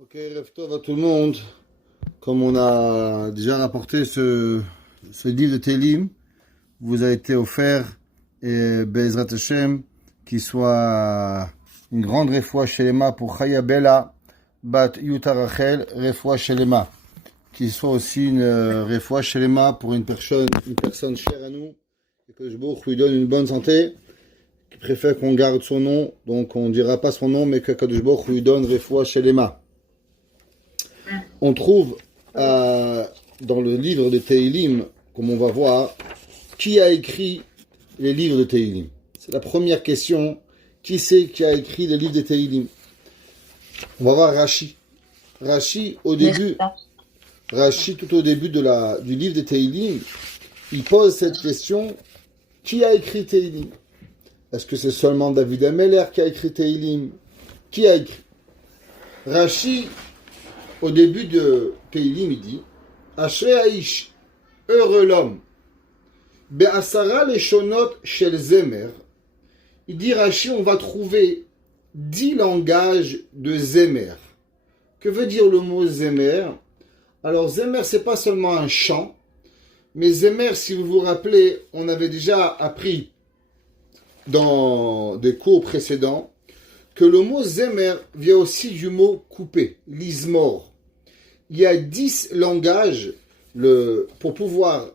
Ok, Rev Tov à tout le monde. Comme on a déjà rapporté ce livre de Télim, vous a été offert, et Be'ezrat Hashem, qui soit une grande refoua shelema pour Chaya Bella, Bat Yuta Rachel, refoua shelema. Qui soit aussi une refoua shelema pour une personne chère à nous, et que je lui donne une bonne santé, qui préfère qu'on garde son nom, donc on ne dira pas son nom, mais que Kadosh Baruch lui donne refoua shelema. On trouve dans le livre de Tehillim, comme on va voir, qui a écrit les livres de Tehillim. C'est la première question. Qui c'est qui a écrit les livres de Tehillim? On va voir Rashi. Rashi, tout au début du livre de Tehillim, il pose cette question: qui a écrit Tehillim? Est-ce que c'est seulement David Ameller qui a écrit Tehillim? Qui a écrit? Rashi, au début de Tehillim, il dit: Ashrei Aish, heureux l'homme, Be'asara leshonot shel Zemer. Il dit Rashi, on va trouver 10 langages de Zemer. Que veut dire le mot Zemer? Alors Zemer, c'est pas seulement un chant, mais Zemer, si vous vous rappelez, on avait déjà appris dans des cours précédents que le mot Zemer vient aussi du mot couper, l'izmor. Il y a 10 langages pour pouvoir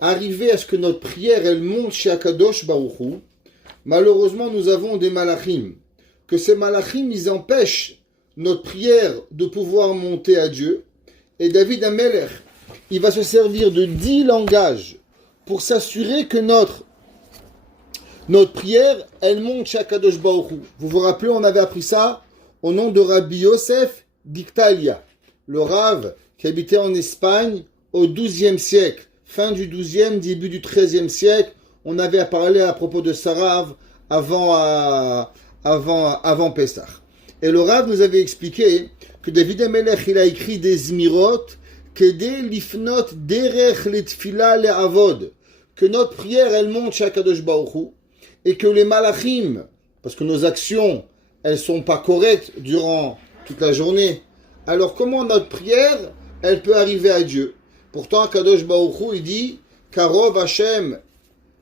arriver à ce que notre prière, elle monte chez Akadosh Baruch Hu. Malheureusement, nous avons des malachim. Que ces malachim, ils empêchent notre prière de pouvoir monter à Dieu. Et David Ameller, il va se servir de 10 langages pour s'assurer que notre prière, elle monte chez Akadosh Baruch Hu. Vous vous rappelez, on avait appris ça au nom de Rabbi Yosef d'Iktalia, le Rav qui habitait en Espagne au XIIe siècle, fin du XIIe, début du XIIIe siècle. On avait parlé à propos de sa Rav avant Pessah. Et le Rav nous avait expliqué que David Amelech, il a écrit des Zmirot, Kedé lifnot derech letfila le'avod, que notre prière, elle monte chez Akadosh Baruch Hu, et que les malachim, parce que nos actions, elles sont pas correctes durant toute la journée, alors comment notre prière, elle peut arriver à Dieu? Pourtant, Kadosh Baruch Hu, il dit, Karov Hashem,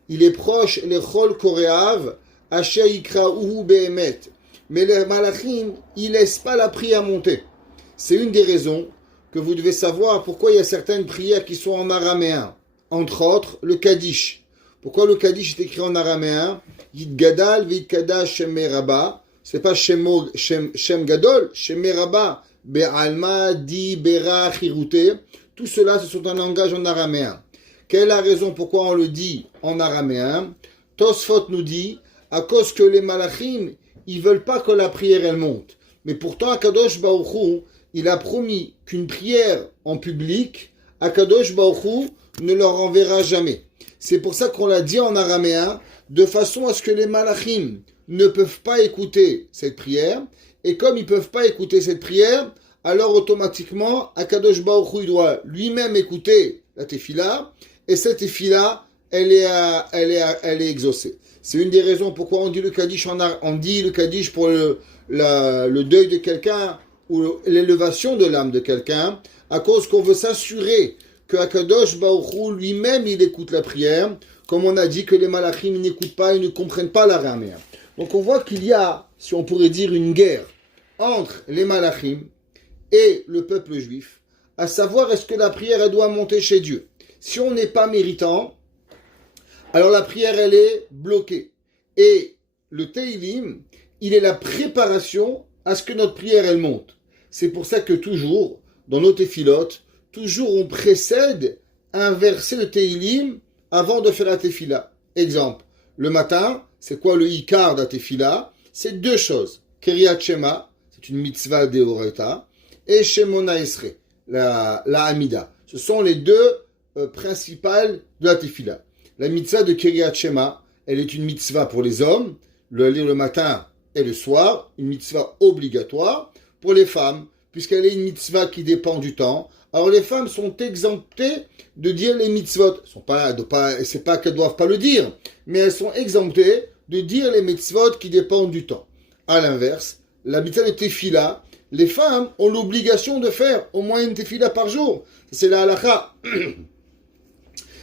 il est proche, les Chol Koreav, Asher Yikra'uhu Behemet. Mais les malachim, ils laissent pas la prière monter. C'est une des raisons que vous devez savoir pourquoi il y a certaines prières qui sont en araméen. Entre autres, le Kaddish. Pourquoi le Kaddish est écrit en araméen? Yitgadal v'yitkadash Shem Meraba. C'est pas Shem Gadol, Shem Meraba. Be'alma, Di, Bera, Chirute. Tout cela, ce sont un langage en araméen. Quelle est la raison pourquoi on le dit en araméen? Tosfot nous dit, à cause que les malachim, ils veulent pas que la prière, elle monte. Mais pourtant, Akadosh Baruch Hu, il a promis qu'une prière en public, Akadosh Baruch Hu ne leur enverra jamais. C'est pour ça qu'on l'a dit en araméen, de façon à ce que les malachim ne peuvent pas écouter cette prière. Et comme ils ne peuvent pas écouter cette prière, alors automatiquement, Akadosh Baruch Hu doit lui-même écouter la tefila, et cette tefila, elle est exaucée. C'est une des raisons pourquoi on dit le Kaddish pour le deuil de quelqu'un, ou l'élévation de l'âme de quelqu'un, à cause qu'on veut s'assurer que Akadosh Baruch Hu lui-même, il écoute la prière, comme on a dit que les malachim n'écoutent pas, ils ne comprennent pas l'araméen. Donc on voit qu'il y a, si on pourrait dire, une guerre entre les malachim et le peuple juif, à savoir est-ce que la prière elle doit monter chez Dieu. Si on n'est pas méritant, alors la prière elle est bloquée. Et le Tehillim, il est la préparation à ce que notre prière elle monte. C'est pour ça que toujours, dans nos téphilotes, toujours on précède un verset de Tehillim avant de faire la tefila. Exemple, le matin, c'est quoi le Ikar de la tefila? C'est 2 choses. Kiryat Shema, c'est une mitzvah d'Eoreta, et Shemona Esre, la Hamida. Ce sont les 2 principales de la tefila. La mitzvah de Kiryat Shema, elle est une mitzvah pour les hommes, le lire le matin et le soir, une mitzvah obligatoire pour les femmes, puisqu'elle est une mitzvah qui dépend du temps. Alors les femmes sont exemptées de dire les mitzvot. C'est pas qu'elles ne doivent pas le dire, mais elles sont exemptées de dire les mitzvot qui dépendent du temps. À l'inverse, la mitzvah de tefila, les femmes ont l'obligation de faire au moins une tefila par jour. C'est la halakha.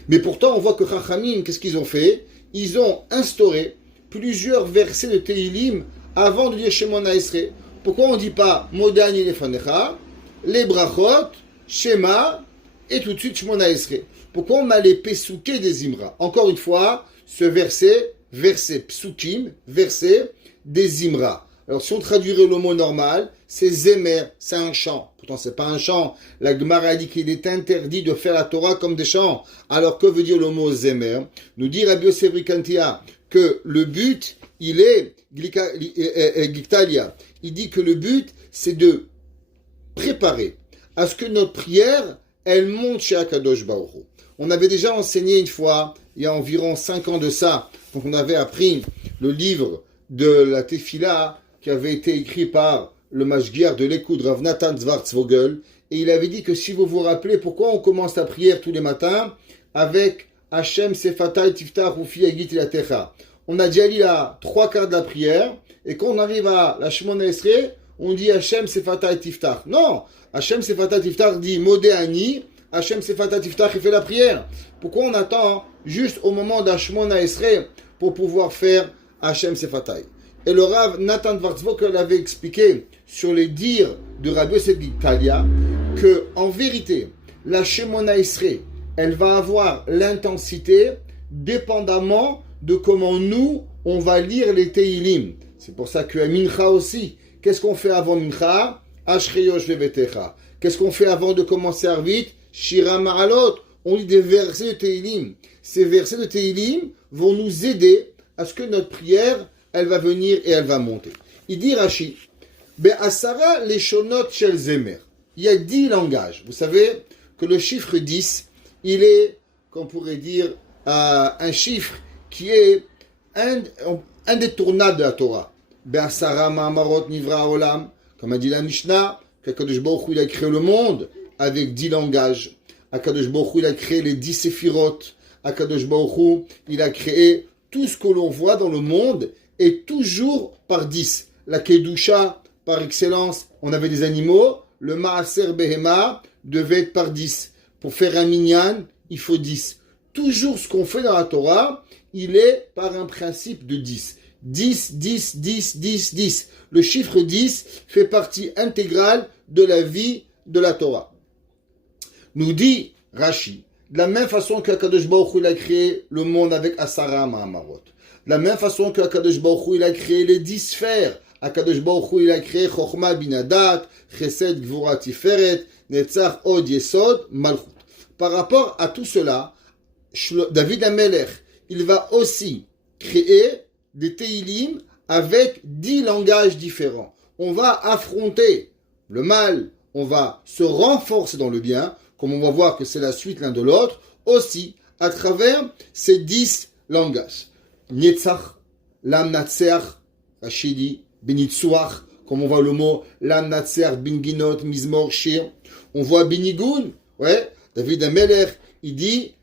Mais pourtant, on voit que Chachamim, qu'est-ce qu'ils ont fait? Ils ont instauré plusieurs versets de Tehillim avant de dire Shemona Esrei. Pourquoi on ne dit pas Modani Lefanecha, les brachot, Shema, et tout de suite Shemona Esrei? Pourquoi on a les Pesouké des Imra? Encore une fois, ce verset Psukim, verset des Imra. Alors si on traduirait le mot normal, c'est Zemer, c'est un chant. Pourtant c'est pas un chant. La Gemara dit qu'il est interdit de faire la Torah comme des chants. Alors que veut dire le mot Zemer? Nous dit Rabbi Yosef Rikantia que le but, il est Giktalia. Il dit que le but, c'est de préparer à ce que notre prière, elle monte chez Akadosh Baruch Hu. On avait déjà enseigné une fois, il y a environ 5 ans de ça, donc on avait appris le livre de la Tefila qui avait été écrit par le Mashgiach de l'écoute Rav Nathan Zvartzvogel, et il avait dit que si vous vous rappelez pourquoi on commence la prière tous les matins avec Hashem Sefatai Tiftach Ufi Agit Ilatecha. On a déjà lu là 3/4 de la prière, et quand on arrive à la Shemona Esrei, on dit Hashem Sefatai Tiftach. Non, Hashem Sefatai Tiftach dit Modé Ani, Hashem Sefatai Tiftach, il fait la prière. Pourquoi on attend juste au moment d'Hashmona Esrei pour pouvoir faire Hashem Sefatai? Et le Rav Nathan Zvartzvogel avait expliqué sur les dires de Rabbi Yosef Giktalia que en vérité, la Shemona Esrei, elle va avoir l'intensité dépendamment de comment nous, on va lire les Tehillim. C'est pour ça qu'à Mincha aussi, qu'est-ce qu'on fait avant Mincha? Ashreyosh vevetecha. Qu'est-ce qu'on fait avant de commencer Arvit? Shira Ma'alot. On lit des versets de Tehillim. Ces versets de Tehillim vont nous aider à ce que notre prière, elle va venir et elle va monter. Il dit Rashi, Be'asara leshonot shel zemer. Il y a 10 langages. Vous savez que le chiffre 10, il est, qu'on pourrait dire, un chiffre qui est indétournable de la Torah. Be'asara ma'amarot nivra olam. Comme a dit la Mishnah, qu'Akadosh Baruch Hu, il a créé le monde avec 10 langages. Akadosh Baruch Hu, il a créé les 10 séphirotes. Akadosh Baruch Hu, il a créé tout ce que l'on voit dans le monde et toujours par 10. La Kedusha, par excellence, on avait des animaux. Le Maaser Behema devait être par 10. Pour faire un minyan, il faut 10. Toujours ce qu'on fait dans la Torah, il est par un principe de 10. 10, 10, 10, 10, 10. Le chiffre 10 fait partie intégrale de la vie de la Torah. Nous dit Rashi, de la même façon qu'Akadosh Baruch Hu il a créé le monde avec Asara Ma'amarot, de la même façon qu'Akadosh Baruch Hu il a créé les 10 sphères, Akadosh Baruch Hu il a créé Chochma Binadat, Chesed Gvura Tiferet, Netzach Od Yesod, Malchut. Par rapport à tout cela, David HaMelech, il va aussi créer des Tehillim avec 10 langages différents. On va affronter le mal, on va se renforcer dans le bien, comme on va voir que c'est la suite l'un de l'autre, aussi à travers ces 10 langages. Netzach, Lam Natseach, Rachidi, Benitsuach, comme on voit le mot Lam Natseach, Binginot, Mizmor, Shir. On voit Benigun, ouais, David HaMelech, il dit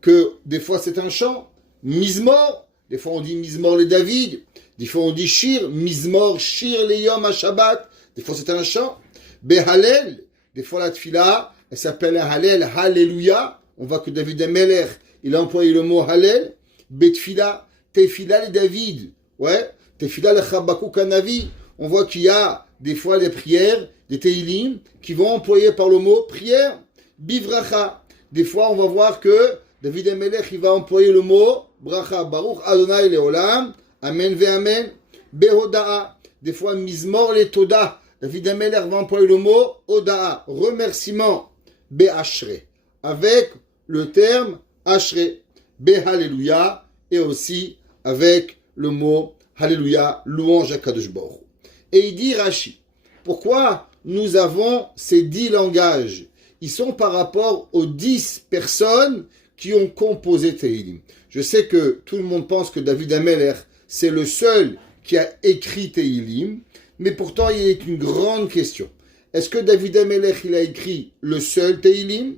que des fois c'est un chant, Mizmor, des fois on dit Mizmor le David, des fois on dit Shir, Mizmor, Shir le Yom HaShabbat, des fois c'est un chant, Behalel, des fois la Tfila, elle s'appelle un Hallel, Alléluia, on voit que David HaMelech, il a employé le mot Hallel, Betfila, Tefila le David, ouais, Tefila le Chabakuk Hanavi, on voit qu'il y a des fois des prières, des Tehillim, qui vont employer par le mot prière, Bivracha, des fois on va voir que David HaMelech, il va employer le mot Bracha, Baruch Adonai Leolam, Amen ve Amen, Behoda'a. Des fois, Mizmor le Toda. David HaMelech va employer le mot Oda'a, remerciement, Be'ashre, avec le terme Ashre, Be'Halleluja, et aussi avec le mot Alléluia, louange à Kadosh Baruch Hu. Et il dit Rashi, pourquoi nous avons ces 10 langages? Ils sont par rapport aux 10 personnes qui ont composé Tehillim. Je sais que tout le monde pense que David HaMelech, c'est le seul qui a écrit Tehillim, mais pourtant il y a une grande question. Est-ce que David HaMelech, il a écrit le seul Tehillim?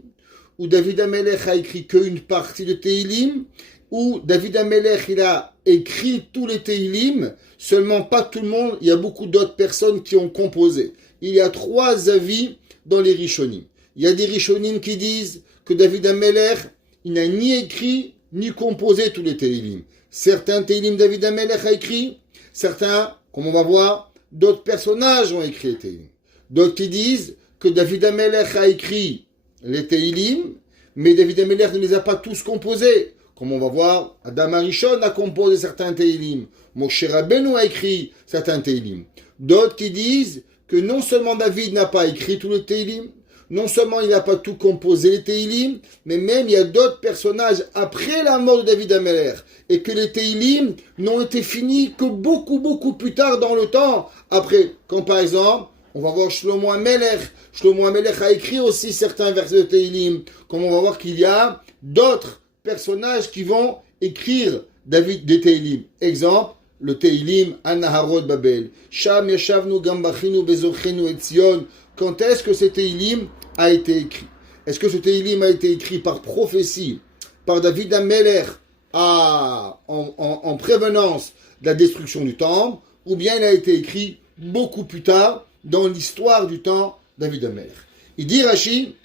Ou David HaMelech a écrit qu'une partie de Tehillim? Ou David HaMelech, il a écrit tous les Tehillim, seulement pas tout le monde, il y a beaucoup d'autres personnes qui ont composé. il y a 3 avis dans les Rishonim. Il y a des Rishonim qui disent que David Amelech, il n'a ni écrit ni composé tous les Tehillim. Certains Tehillim David Amelech a écrit, certains, comme on va voir, d'autres personnages ont écrit les Tehillim. D'autres qui disent que David Amelech a écrit les Tehillim, mais David Amelech ne les a pas tous composés. Comme on va voir, Adam Arishon a composé certains Tehillim. Moshe Rabbeinu a écrit certains Tehillim. D'autres qui disent que non seulement David n'a pas écrit tous les Tehillim, non seulement il n'a pas tout composé les Tehillim, mais même il y a d'autres personnages après la mort de David Amelech, et que les Tehillim n'ont été finis que beaucoup plus tard dans le temps. Après, quand par exemple, on va voir Shlomo Amelech. Shlomo Amelech a écrit aussi certains versets de Tehillim. Comme on va voir qu'il y a d'autres personnages qui vont écrire David des Tehillim. Exemple, le Tehillim Anaharot Babel. Sham yashavnu gambachinu bezochenu et Zion. Quand est-ce que ce Tehillim a été écrit? Est-ce que ce Tehillim a été écrit par prophétie, par David Amelech en prévenance de la destruction du temple, ou bien il a été écrit beaucoup plus tard dans l'histoire du temps David Amelech? Il dit Rashi,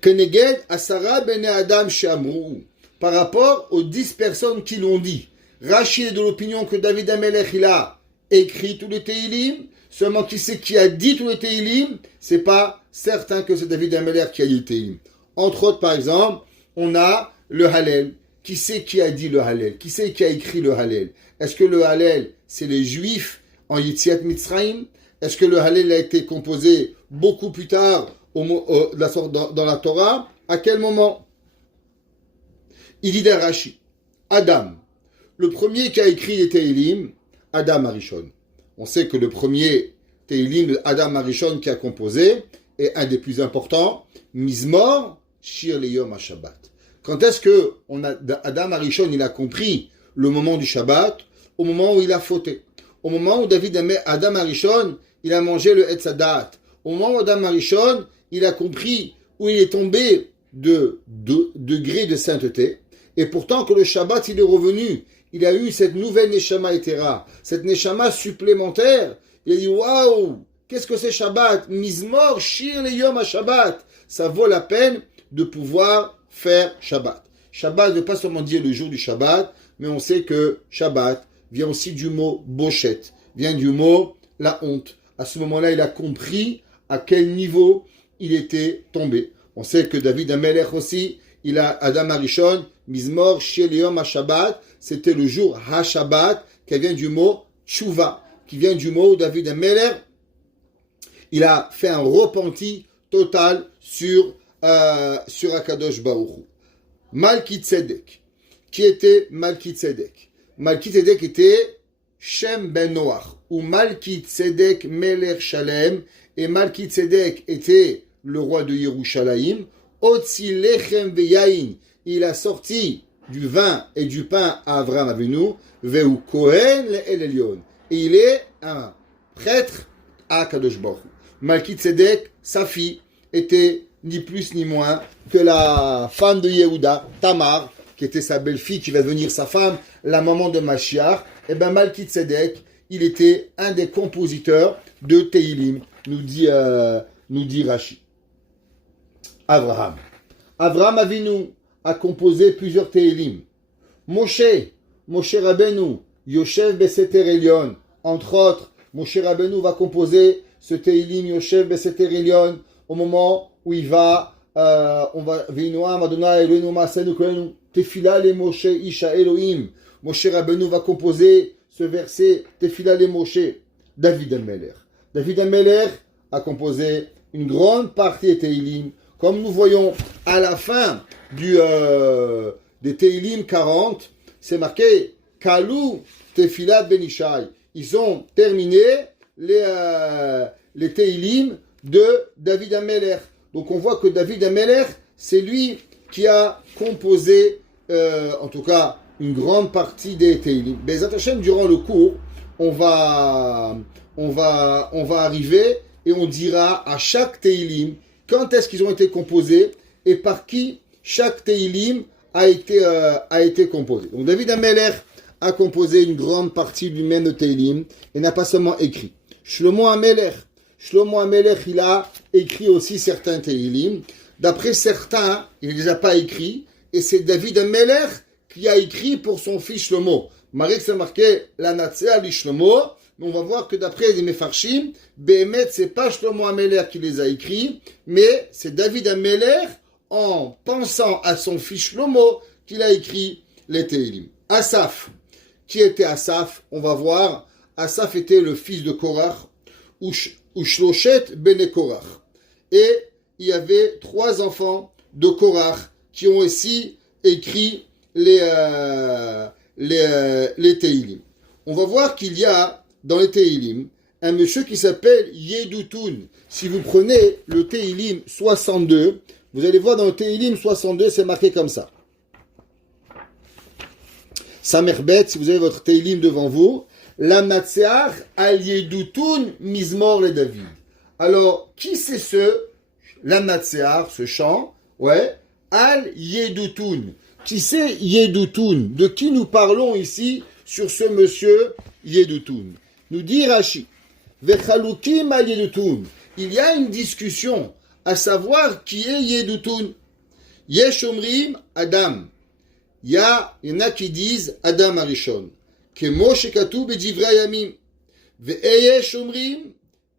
Keneged Asara Bene Adam Shamru, par rapport aux 10 personnes qui l'ont dit. Rashi est de l'opinion que David Amelech, il a écrit tous les Tehillim, seulement qui c'est qui a dit tous les Tehillim, c'est pas certain que c'est David Amelech qui a dit les Tehillim. Entre autres, par exemple, on a le Hallel. Qui c'est qui a dit le Hallel? Qui c'est qui a écrit le Hallel? Est-ce que le Hallel, c'est les Juifs en Yetziat Mitzrayim? Est-ce que le Hallel a été composé beaucoup plus tard dans la Torah? À quel moment? Il dit dans Rashi, Adam, le premier qui a écrit les Tehillim, Adam Arishon. On sait que le premier Tehillim, Adam Arishon, qui a composé, est un des plus importants, Mizmor Shir Leyom HaShabbat. Quand est-ce que Adam Arishon, il a compris le moment du Shabbat? Au moment où il a fauté. Au moment où Adam Arishon, il a mangé le Etz Hadat. Au moment où Adam Arishon, il a compris où il est tombé de degré de sainteté. Et pourtant que le Shabbat, il est revenu. Il a eu cette nouvelle Neshama Etera, cette Neshama supplémentaire. Il a dit, waouh, qu'est-ce que c'est Shabbat? Mizmor Shir Leyom HaShabbat. Ça vaut la peine de pouvoir faire Shabbat. Shabbat ne veut pas seulement dire le jour du Shabbat, mais on sait que Shabbat vient aussi du mot bochet, vient du mot la honte. À ce moment-là, il a compris à quel niveau il était tombé. On sait que David Amelech aussi, il a Adam Arishon, Mizmor Shir Leyom HaShabbat, c'était le jour HaShabbat, qui vient du mot Tshuva, qui vient du mot David Amelech. Il a fait un repenti total sur Akadosh Baruch Hu. Malki Tzedek. Qui était Malki Tzedek? Malki Tzedek était Shem ben Noach, ou Malki Tzedek Melech Shalem, et Malki Tzedek était le roi de Yerushalayim. Otzi Lechem Veyain, il a sorti du vin et du pain à Avraham Avinu, Veu Kohen El Elyon, et il est un prêtre à Kadosh Baruch Hu. Malki Tzedek, sa fille, était ni plus ni moins que la femme de Yehuda, Tamar, qui était sa belle-fille, qui va devenir sa femme, la maman de Mashiach. Et bien Malki Tzedek, il était un des compositeurs de Tehillim, nous dit Rashi. Avraham Avinu a composé plusieurs Tehillim. Moshe Rabbeinu, Yoshev Beseter Elyon, entre autres, Moshe Rabbeinu va composer ce Tehillim Yoshev Beseter Elyon au moment où il va, Vinoam Adonai Eloheinu Ma'asenu Kolenu Tefila le Moshe Isha Elohim. Moshe Rabbeinu va composer ce verset Tefila le Moshe. David Amelech a composé une grande partie des Tehillim, comme nous voyons à la fin des Tehillim 40, c'est marqué Kalou Tefila Ben Ishai. Ils ont terminé les Tehillim de David Amelech. Donc on voit que David Amelech, c'est lui qui a composé, en tout cas, une grande partie des Tehillim. Bezat Hashem, durant le cours, on va arriver et on dira à chaque Tehillim quand est-ce qu'ils ont été composés et par qui chaque Tehillim a été composé. Donc David Amelech a composé une grande partie lui-même de Tehillim et n'a pas seulement écrit. Shlomo Amelech, Shlomo HaMelech, il a écrit aussi certains Tehillim. D'après certains, il ne les a pas écrits, et c'est David HaMelech qui a écrit pour son fils Shlomo. Malgré que c'est marqué la Natsea li Shlomo, mais on va voir que d'après les Mefarshim, Behemet, c'est pas Shlomo HaMelech qui les a écrits, mais c'est David HaMelech, en pensant à son fils Shlomo, qu'il a écrit les Tehillim. Asaph. Qui était Asaph? On va voir. Asaph était le fils de Korach, ou Shloshet Bene Korach. Et il y avait 3 enfants de Korach qui ont aussi écrit les Tehillim. On va voir qu'il y a dans les Tehillim un monsieur qui s'appelle Yedutun. Si vous prenez le Tehillim 62, vous allez voir dans le Tehillim 62, c'est marqué comme ça. Samerbet, si vous avez votre Tehillim devant vous, la Matseach al Yedutun Mizmor le David. Alors, qui c'est la Matseach, ce chant? Ouais, al Yedutun. Qui c'est Yedutun? De qui nous parlons ici sur ce monsieur Yedutun? Nous dit Rashi, Vechalukim al Yedutun. Il y a une discussion à savoir qui est Yedutun. Yesh omrim Adam. Il y en a qui disent Adam Arishon. Kemo shekatu bedivrei yamim. Ve'yesh omrim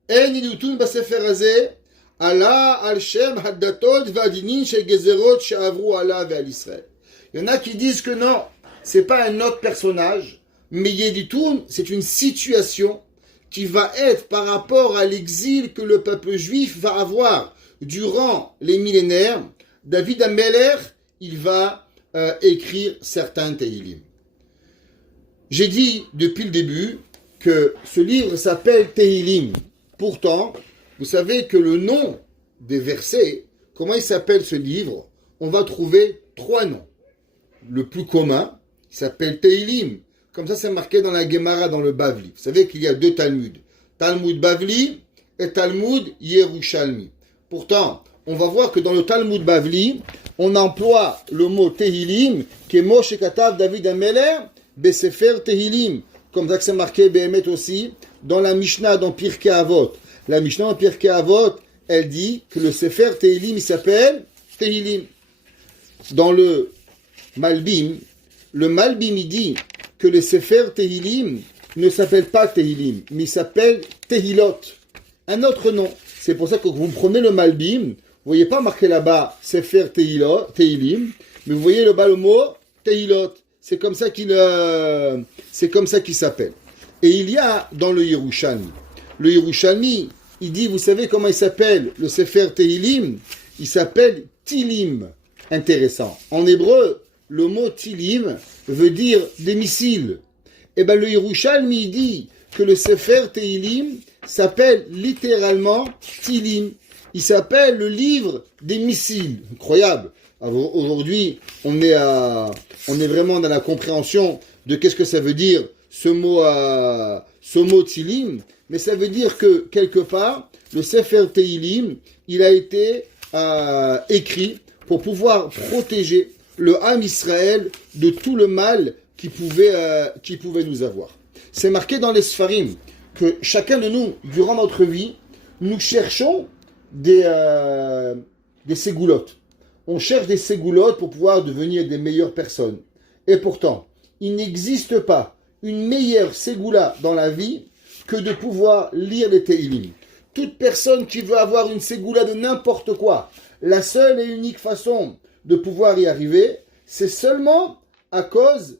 en Yedutun basefer hazeh ala al shem haddatot v'adinin shel gezerot she'avru ala ve'al Israël. Il y en a qui disent que non, c'est pas un autre personnage, mais Yedutun, c'est une situation qui va être par rapport à l'exil que le peuple juif va avoir durant les millénaires. David HaMelech, il va écrire certains Tehillim. J'ai dit depuis le début que ce livre s'appelle Tehillim. Pourtant, vous savez que le nom des versets, comment il s'appelle ce livre? On va trouver 3 noms. Le plus commun, il s'appelle Tehillim. Comme ça, c'est marqué dans la Gemara, dans le Bavli. Vous savez qu'il y a 2 Talmuds. Talmud Bavli et Talmud Yerushalmi. Pourtant, on va voir que dans le Talmud Bavli, on emploie le mot Tehillim, qui est Moshe Katav David HaMelech, Besefer Tehillim. Comme ça que c'est marqué Behemet aussi, dans la Mishnah, dans Pirkei Avot. La Mishnah dans Pirkei Avot, elle dit que le Sefer Tehillim, il s'appelle Tehillim. Dans le Malbim, il dit que le Sefer Tehillim ne s'appelle pas Tehillim, mais il s'appelle Tehilot. Un autre nom. C'est pour ça que vous prenez le Malbim, vous voyez pas marqué là-bas Sefer Tehillim, mais vous voyez le mot Tehilot. C'est comme ça qu'il s'appelle. Et il y a dans le Yerushalmi. Le Yerushalmi, il dit, vous savez comment il s'appelle le Sefer Tehillim? Il s'appelle Tilim. Intéressant. En hébreu, le mot Tilim veut dire des missiles. Et bien le Yerushalmi, il dit que le Sefer Tehillim s'appelle littéralement Tilim. Il s'appelle le livre des missiles. Incroyable. Alors, aujourd'hui, on est vraiment dans la compréhension de qu'est-ce que ça veut dire ce mot Tilim. Mais ça veut dire que, quelque part, le Sefer Tehillim, il a été écrit pour pouvoir protéger le Ham Israël de tout le mal qui pouvait nous avoir. C'est marqué dans les Sfarim que chacun de nous, durant notre vie, nous cherchons des ségoulottes. On cherche des ségoulottes pour pouvoir devenir des meilleures personnes. Et pourtant, il n'existe pas une meilleure ségoula dans la vie que de pouvoir lire les Tehillim. Toute personne qui veut avoir une ségoula de n'importe quoi, la seule et unique façon de pouvoir y arriver, c'est seulement à cause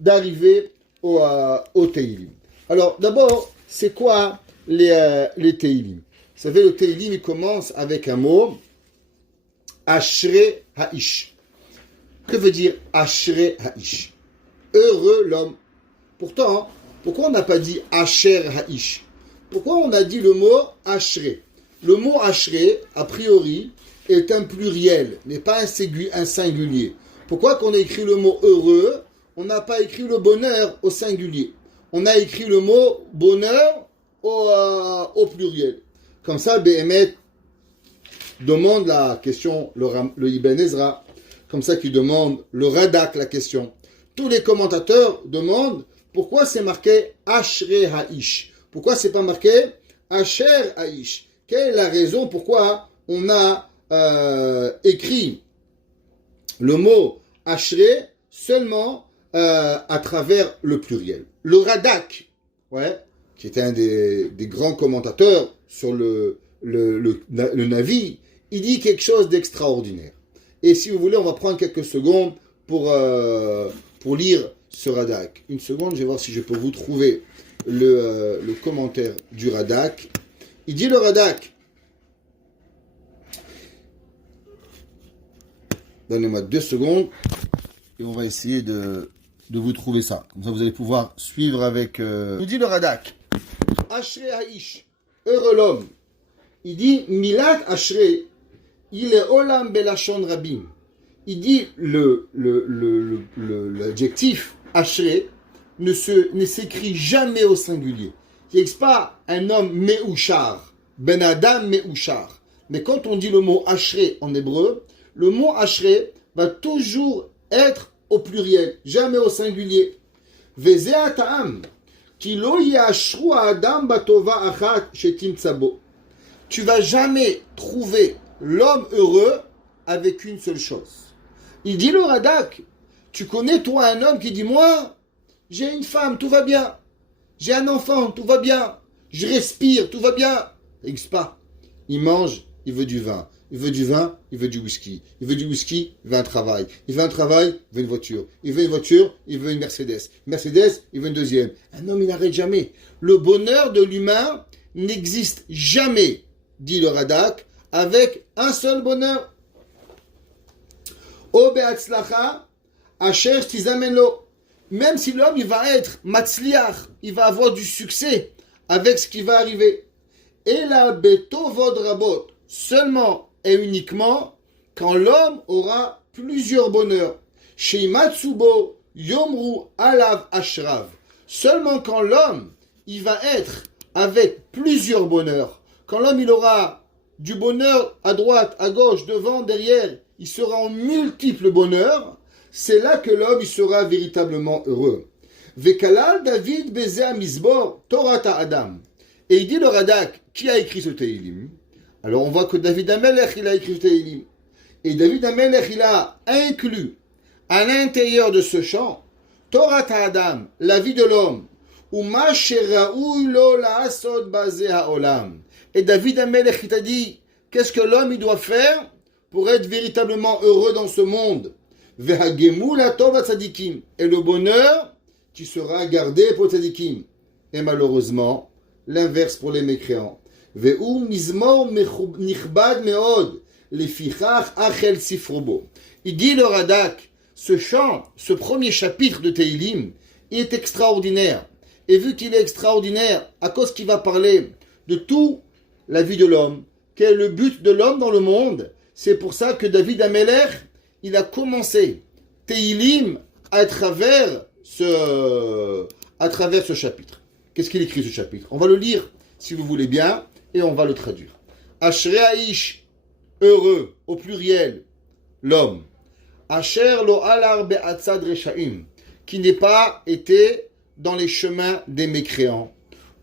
d'arriver au Tehillim. Alors, d'abord, c'est quoi les Tehillim? Vous savez, le Tehillim, il commence avec un mot, Ashrei Ha'ish. Que veut dire Ashrei Ha'ish? Heureux l'homme. Pourtant, pourquoi on n'a pas dit Asher Ha'ish? Pourquoi on a dit le mot Ashrei? Le mot Ashrei, a priori, est un pluriel, n'est pas un singulier. Pourquoi qu'on a écrit le mot heureux, on n'a pas écrit le bonheur au singulier? On a écrit le mot bonheur au pluriel. Comme ça, Behemet demande la question, le Ibn Ezra, comme ça qu'il demande le Radak la question. Tous les commentateurs demandent pourquoi c'est marqué Ashrei Ha'ish. Pourquoi c'est pas marqué Asher Aish. Quelle est la raison pourquoi on a écrit le mot Ashré seulement à travers le pluriel? Le Radak, qui était un des grands commentateurs sur le Navi, il dit quelque chose d'extraordinaire. Et si vous voulez, on va prendre quelques secondes pour lire ce Radak. Une seconde, je vais voir si je peux vous trouver le commentaire du Radak. Il dit le Radak. Donnez-moi 2 secondes et on va essayer de vous trouver ça. Comme ça, vous allez pouvoir suivre avec... Nous dit le Radak. Ashrei Haish, heureux l'homme. Il dit Milat Ashrei, il est Olam Belashon Rabim. Il dit l'adjectif Ashrei ne s'écrit jamais au singulier. Il n'y a pas un homme Me'ushar, Ben Adam Me'ushar. Mais quand on dit le mot Ashrei en hébreu, le mot Ashrei va toujours être au pluriel, jamais au singulier. Veze Ata'am, ki lo yashru Adam batova achat shetim tsabo. Tu vas jamais trouver l'homme heureux avec une seule chose. Il dit le Radak, tu connais toi un homme qui dit moi, j'ai une femme, tout va bien. J'ai un enfant, tout va bien. Je respire, tout va bien. Ça n'existe pas. Il mange, il veut du vin. Il veut du vin, il veut du whisky. Il veut du whisky, il veut un travail. Il veut un travail, il veut une voiture. Il veut une voiture, il veut une Mercedes. Mercedes, il veut une deuxième. Un homme, il n'arrête jamais. Le bonheur de l'humain n'existe jamais, dit le Radak, avec un seul bonheur. O be'atzlacha, asher tizameno. Même si l'homme, il va être matzliach, il va avoir du succès avec ce qui va arriver. Et la betovod rabot, seulement et uniquement quand l'homme aura plusieurs bonheurs. Sheimatsubo yomru alav ashrav. Seulement quand l'homme, il va être avec plusieurs bonheurs. Quand l'homme, il aura du bonheur à droite, à gauche, devant, derrière, il sera en multiples bonheurs. C'est là que l'homme il sera véritablement heureux. Vekalal David Bezeh Mizbor Torata Adam. Et il dit le Radak, qui a écrit ce Teilim? Alors on voit que David Amelech il a écrit ce Teilim. Et David Amelech il a inclus à l'intérieur de ce chant Torata Adam, la vie de l'homme. Uma Sheraou lo la'asod bazeh ha'olam. Et David Amelech il t'a dit, qu'est-ce que l'homme il doit faire pour être véritablement heureux dans ce monde? Et le bonheur qui sera gardé pour les tzadikim. Et malheureusement, l'inverse pour les mécréants. Il dit le Radak, ce chant, ce premier chapitre de Teilim, est extraordinaire. Et vu qu'il est extraordinaire, à cause qu'il va parler de toute la vie de l'homme, quel est le but de l'homme dans le monde, c'est pour ça que David Amelech, il a commencé Teilim à travers ce chapitre. Qu'est-ce qu'il écrit ce chapitre? On va le lire, si vous voulez bien, et on va le traduire. Ashrei Haish, heureux, au pluriel, l'homme. Asher lo alar be'atzad reshaim, qui n'est pas été dans les chemins des mécréants.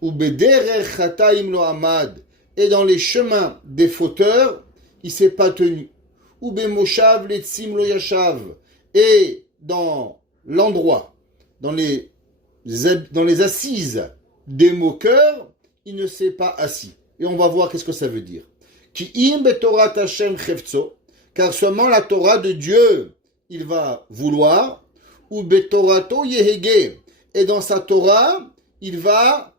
Ou bederer chataim lo amad, et dans les chemins des fauteurs, il s'est pas tenu. Ou bemoshav letzim lo yashav, et dans l'endroit, dans les assises des moqueurs, il ne s'est pas assis. Et on va voir qu'est-ce que ça veut dire. Ki im betorat Hashem chefzo, car seulement la Torah de Dieu, il va vouloir, ou betorato yehege, et dans sa Torah, il va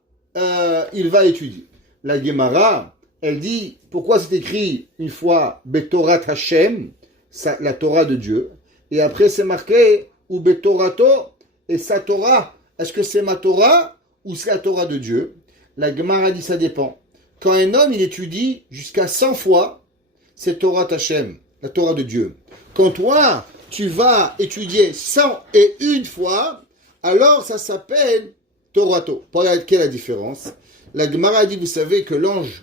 étudier. La Gemara, elle dit, pourquoi c'est écrit une fois Betorat Hashem, la Torah de Dieu, et après c'est marqué ou Betorato et sa Torah. Est-ce que c'est ma Torah ou c'est la Torah de Dieu? La Gemara dit ça dépend. Quand un homme il étudie jusqu'à 100 fois, c'est Torah Hashem, la Torah de Dieu. Quand toi tu vas étudier 101 fois, alors ça s'appelle Torato. Quelle est la différence? La Gemara dit, vous savez que l'ange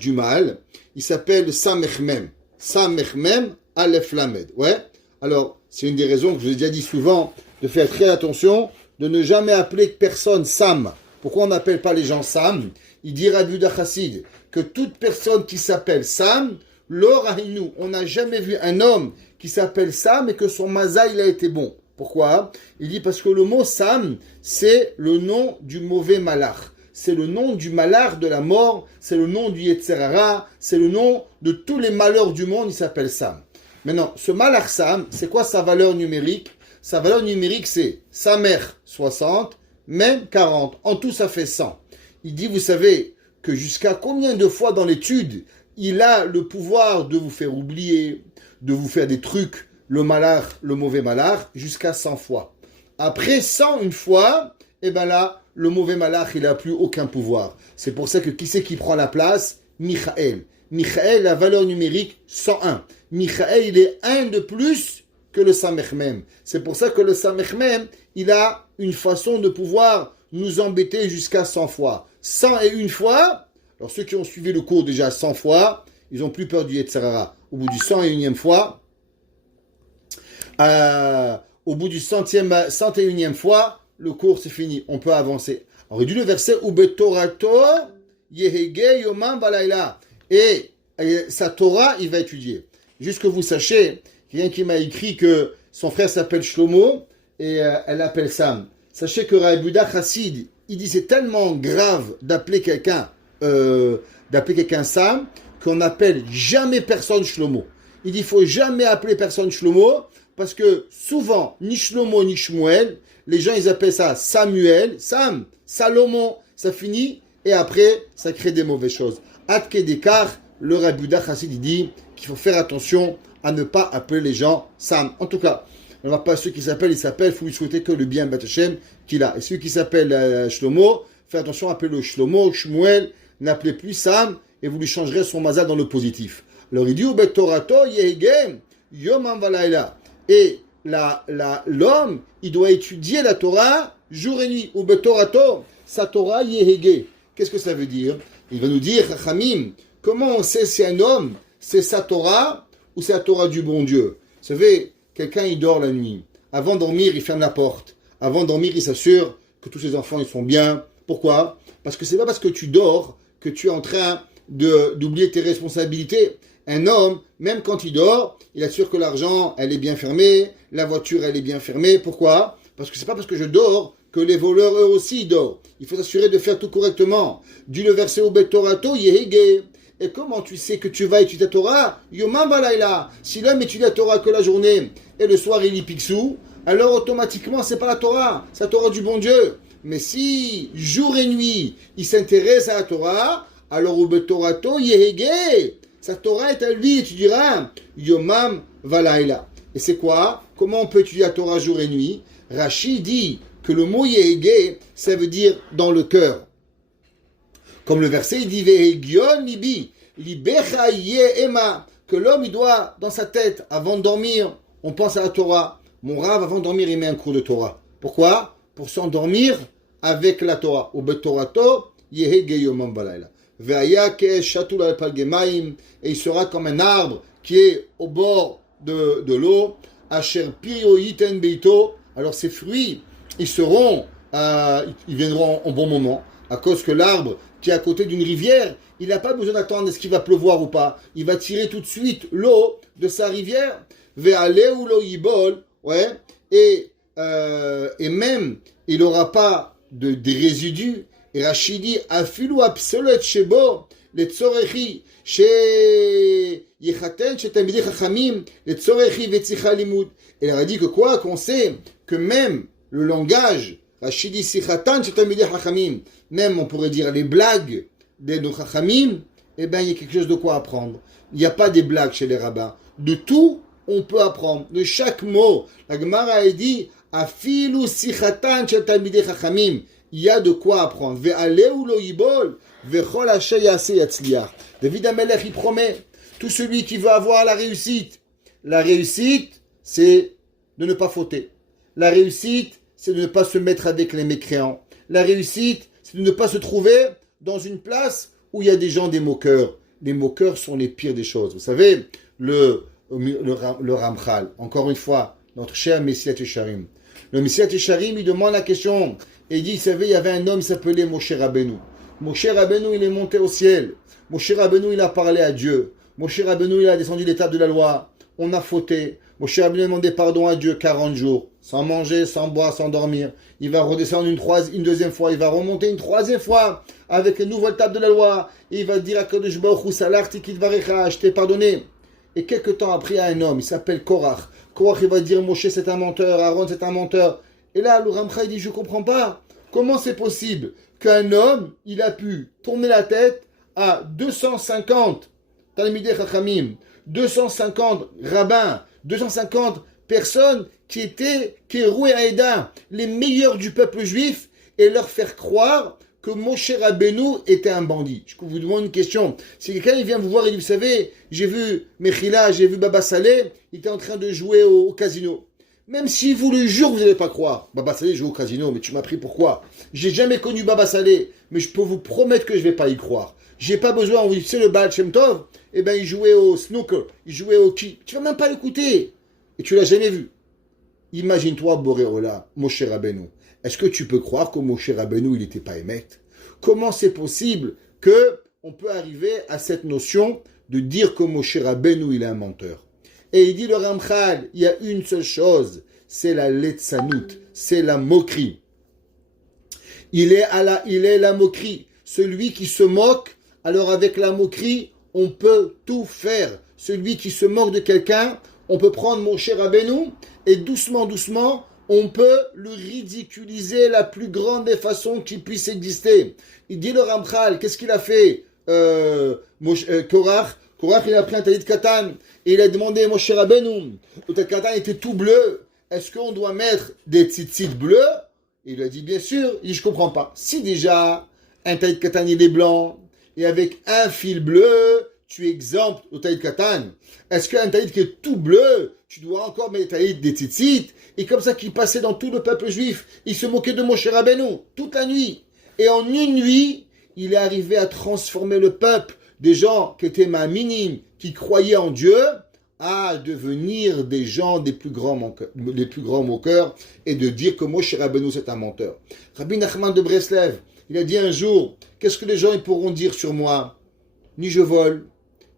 du mal, il s'appelle Samechmem. Samechmem Aleph Lamed. Ouais. Alors, c'est une des raisons que je vous ai déjà dit souvent, de faire très attention, de ne jamais appeler personne Sam. Pourquoi on n'appelle pas les gens Sam? Il dit Rabbi Yehuda Chassid que toute personne qui s'appelle Sam, l'orahinu, on n'a jamais vu un homme qui s'appelle Sam et que son maza il a été bon. Pourquoi? Il dit parce que le mot Sam, c'est le nom du mauvais malach. C'est le nom du malach de la mort, c'est le nom du Yetzer Hara, c'est le nom de tous les malheurs du monde, il s'appelle Sam. Maintenant, ce malach Sam, c'est quoi sa valeur numérique? Sa valeur numérique, c'est sa mère 60, même 40. En tout, ça fait 100. Il dit, vous savez, que jusqu'à combien de fois dans l'étude, il a le pouvoir de vous faire oublier, de vous faire des trucs, le malach, le mauvais malach, jusqu'à 100 fois. Après 100 une fois, et ben là, le mauvais malach, il n'a plus aucun pouvoir. C'est pour ça que qui c'est qui prend la place? Michael. Michael, la valeur numérique, 101. Michael, il est un de plus que le Samech Mem. C'est pour ça que le Samech Mem, il a une façon de pouvoir nous embêter jusqu'à 100 fois. 101 fois, alors ceux qui ont suivi le cours déjà 100 fois, ils n'ont plus peur du Yetzer Hara. Au bout du 101e fois, au bout du 101e fois, le cours c'est fini, on peut avancer. On aurait dû le verset Ubetorato Yehege Yomam Balayla. Et sa Torah, il va étudier. Juste que vous sachiez, quelqu'un qui m'a écrit que son frère s'appelle Shlomo et elle l'appelle Sam. Sachez que Rabbi Yehuda Chassid, il dit c'est tellement grave d'appeler quelqu'un Sam qu'on n'appelle jamais personne Shlomo. Il dit il faut jamais appeler personne Shlomo parce que souvent ni Shlomo ni Shmuel, les gens ils appellent ça Samuel, Sam, Salomon, ça finit et après ça crée des mauvaises choses. Atke Dekar, le Rabbi Yehuda Chassid il dit qu'il faut faire attention à ne pas appeler les gens Sam. En tout cas, on ne va pas ceux qui s'appellent, il faut lui souhaiter que le bien Bat Hashem qu'il a. Et celui qui s'appelle Shlomo, faites attention, appelez-le Shlomo, Shmuel, n'appelez plus Sam, et vous lui changerez son mazal dans le positif. Alors il dit, Ubet Torato Yehegem, Yomam Valayla. Et l'homme, il doit étudier la Torah jour et nuit. Ubet Torato, sa Torah Yehege. Qu'est-ce que ça veut dire? Il va nous dire, Chachamim, comment on sait si un homme, c'est sa Torah ou c'est la Torah du bon Dieu? Vous savez, quelqu'un, il dort la nuit. Avant de dormir, il ferme la porte. Avant de dormir, il s'assure que tous ses enfants, ils sont bien. Pourquoi? Parce que c'est pas parce que tu dors que tu es en train d'oublier tes responsabilités. Un homme, même quand il dort, il assure que l'argent, elle est bien fermée, la voiture, elle est bien fermée. Pourquoi? Parce que c'est pas parce que je dors que les voleurs, eux aussi, ils dorment. Il faut s'assurer de faire tout correctement. Dis le verset au Betorato, Yehege. Et comment tu sais que tu vas étudier la Torah? Yomam Balayla. Si l'homme étudie la Torah que la journée et le soir il y picsou, alors automatiquement c'est pas la Torah, c'est la Torah du bon Dieu. Mais si jour et nuit il s'intéresse à la Torah, alors au Betorato Yehege. Sa Torah est à lui et tu diras Yomam Balayla. Et c'est quoi? Comment on peut étudier la Torah jour et nuit? Rashi dit que le mot Yehege, ça veut dire dans le cœur. Comme le verset, il dit Vehegion libi, libecha ema, que l'homme, il doit, dans sa tête, avant de dormir, on pense à la Torah. Mon rave, avant de dormir, il met un cours de Torah. Pourquoi? Pour s'endormir avec la Torah. Au betorato, yehegeyomam balayla. Veaya ke shatul al palgemaim, et il sera comme un arbre qui est au bord de l'eau. Asher pirio yiten beito, alors ses fruits, ils viendront au bon moment, à cause que l'arbre qui est à côté d'une rivière, il n'a pas besoin d'attendre est-ce qu'il va pleuvoir ou pas. Il va tirer tout de suite l'eau de sa rivière, ve'ale ou lo yibol, ouais, et même il n'aura pas des résidus. Et Rachidi afilu absolet shebo les tzorechi chez yechaten chez tamidei chachamim les tzorechi vetzicha limud. Et il a dit que quoi? Qu'on sait que même le langage Rachidi sichatan chez tamidei chachamim, même on pourrait dire les blagues de nos chachamim, eh bien il y a quelque chose de quoi apprendre. Il n'y a pas des blagues chez les rabbins. De tout, on peut apprendre. De chaque mot. La Gemara a dit afilu sichatan chez tamidei chachamim. Il y a de quoi apprendre. Ve'aleu lo yibol, ve'chol asher yaseh yatzliach. David Amelech, il promet, tout celui qui veut avoir la réussite, c'est de ne pas fauter. La réussite, c'est de ne pas se mettre avec les mécréants. La réussite, c'est de ne pas se trouver dans une place où il y a des gens des moqueurs. Les moqueurs sont les pires des choses. Vous savez, le Ramchal, encore une fois, notre cher Messilat Yesharim, Le Messiah Tesharim, il demande la question. Et il dit, vous savez, il y avait un homme qui s'appelait Moshe Rabbeinu. Moshe Rabbeinu, il est monté au ciel. Moshe Rabbeinu, il a parlé à Dieu. Moshe Rabbeinu, il a descendu l'étape de la loi. On a fauté. Moshe Rabbeinu a demandé pardon à Dieu 40 jours. Sans manger, sans boire, sans dormir. Il va redescendre une deuxième fois. Il va remonter une troisième fois avec une nouvelle table de la loi. Et il va dire à Kadosh Baruch Hu, Salarti Kidvarecha, je t'ai pardonné. Et quelques temps après, il y a un homme, il s'appelle Korach. Korach, il va dire, Moshe, c'est un menteur. Aaron, c'est un menteur. Et là, le Ramcha, il dit, je ne comprends pas. Comment c'est possible qu'un homme, il a pu tourner la tête à 250 Talmidei Chachamim, 250 rabbins, 250 personnes qui étaient Kéroué Haïda, les meilleurs du peuple juif, et leur faire croire que Moshe Rabbeinu était un bandit. Je vous demande une question. Si quelqu'un vient vous voir et dit, vous savez, j'ai vu Mechila, j'ai vu Baba Saleh, il était en train de jouer au casino. Même si vous le jure, vous n'allez pas croire. Baba Saleh joue au casino, mais tu m'as pris pourquoi? J'ai jamais connu Baba Saleh, mais je peux vous promettre que je ne vais pas y croire. J'ai pas besoin, vous savez le Baal Shem Tov, eh ben il jouait au snooker, il jouait au ki. Tu vas même pas l'écouter. Et tu l'as jamais vu. Imagine-toi Boréola, Moshe Rabbeinu. Est-ce que tu peux croire que Moshe Rabbeinu, il n'était pas émette? Comment c'est possible que on peut arriver à cette notion de dire que Moshe Rabbeinu, il est un menteur? Et il dit le Ramchal, il y a une seule chose, c'est la letzanout, c'est la moquerie. Il est la moquerie. Celui qui se moque, alors avec la moquerie, on peut tout faire. Celui qui se moque de quelqu'un, on peut prendre Moshe Rabbeinu et doucement, on peut le ridiculiser la plus grande des façons qui puisse exister. Il dit le Ramchal, qu'est-ce qu'il a fait Korach, il a pris un talit katan et il a demandé à Moshe Rabbeinu, le talit katan était tout bleu, est-ce qu'on doit mettre des tzitzit bleus? Il a dit bien sûr, il dit je comprends pas. Si déjà un talit katan il est blanc et avec un fil bleu, tu exemptes au talit katan. Est-ce qu'un talit qui est tout bleu, tu dois encore mettre des tzitzit? Et comme ça qu'il passait dans tout le peuple juif, il se moquait de Moshe Rabbeinu toute la nuit. Et en une nuit, il est arrivé à transformer le peuple des gens qui étaient minimes, qui croyaient en Dieu, à devenir des gens des plus grands moqueurs et de dire que Moshe Rabbeinu c'est un menteur. Rabbi Nachman de Breslev, il a dit un jour, qu'est-ce que les gens ils pourront dire sur moi? Ni je vole,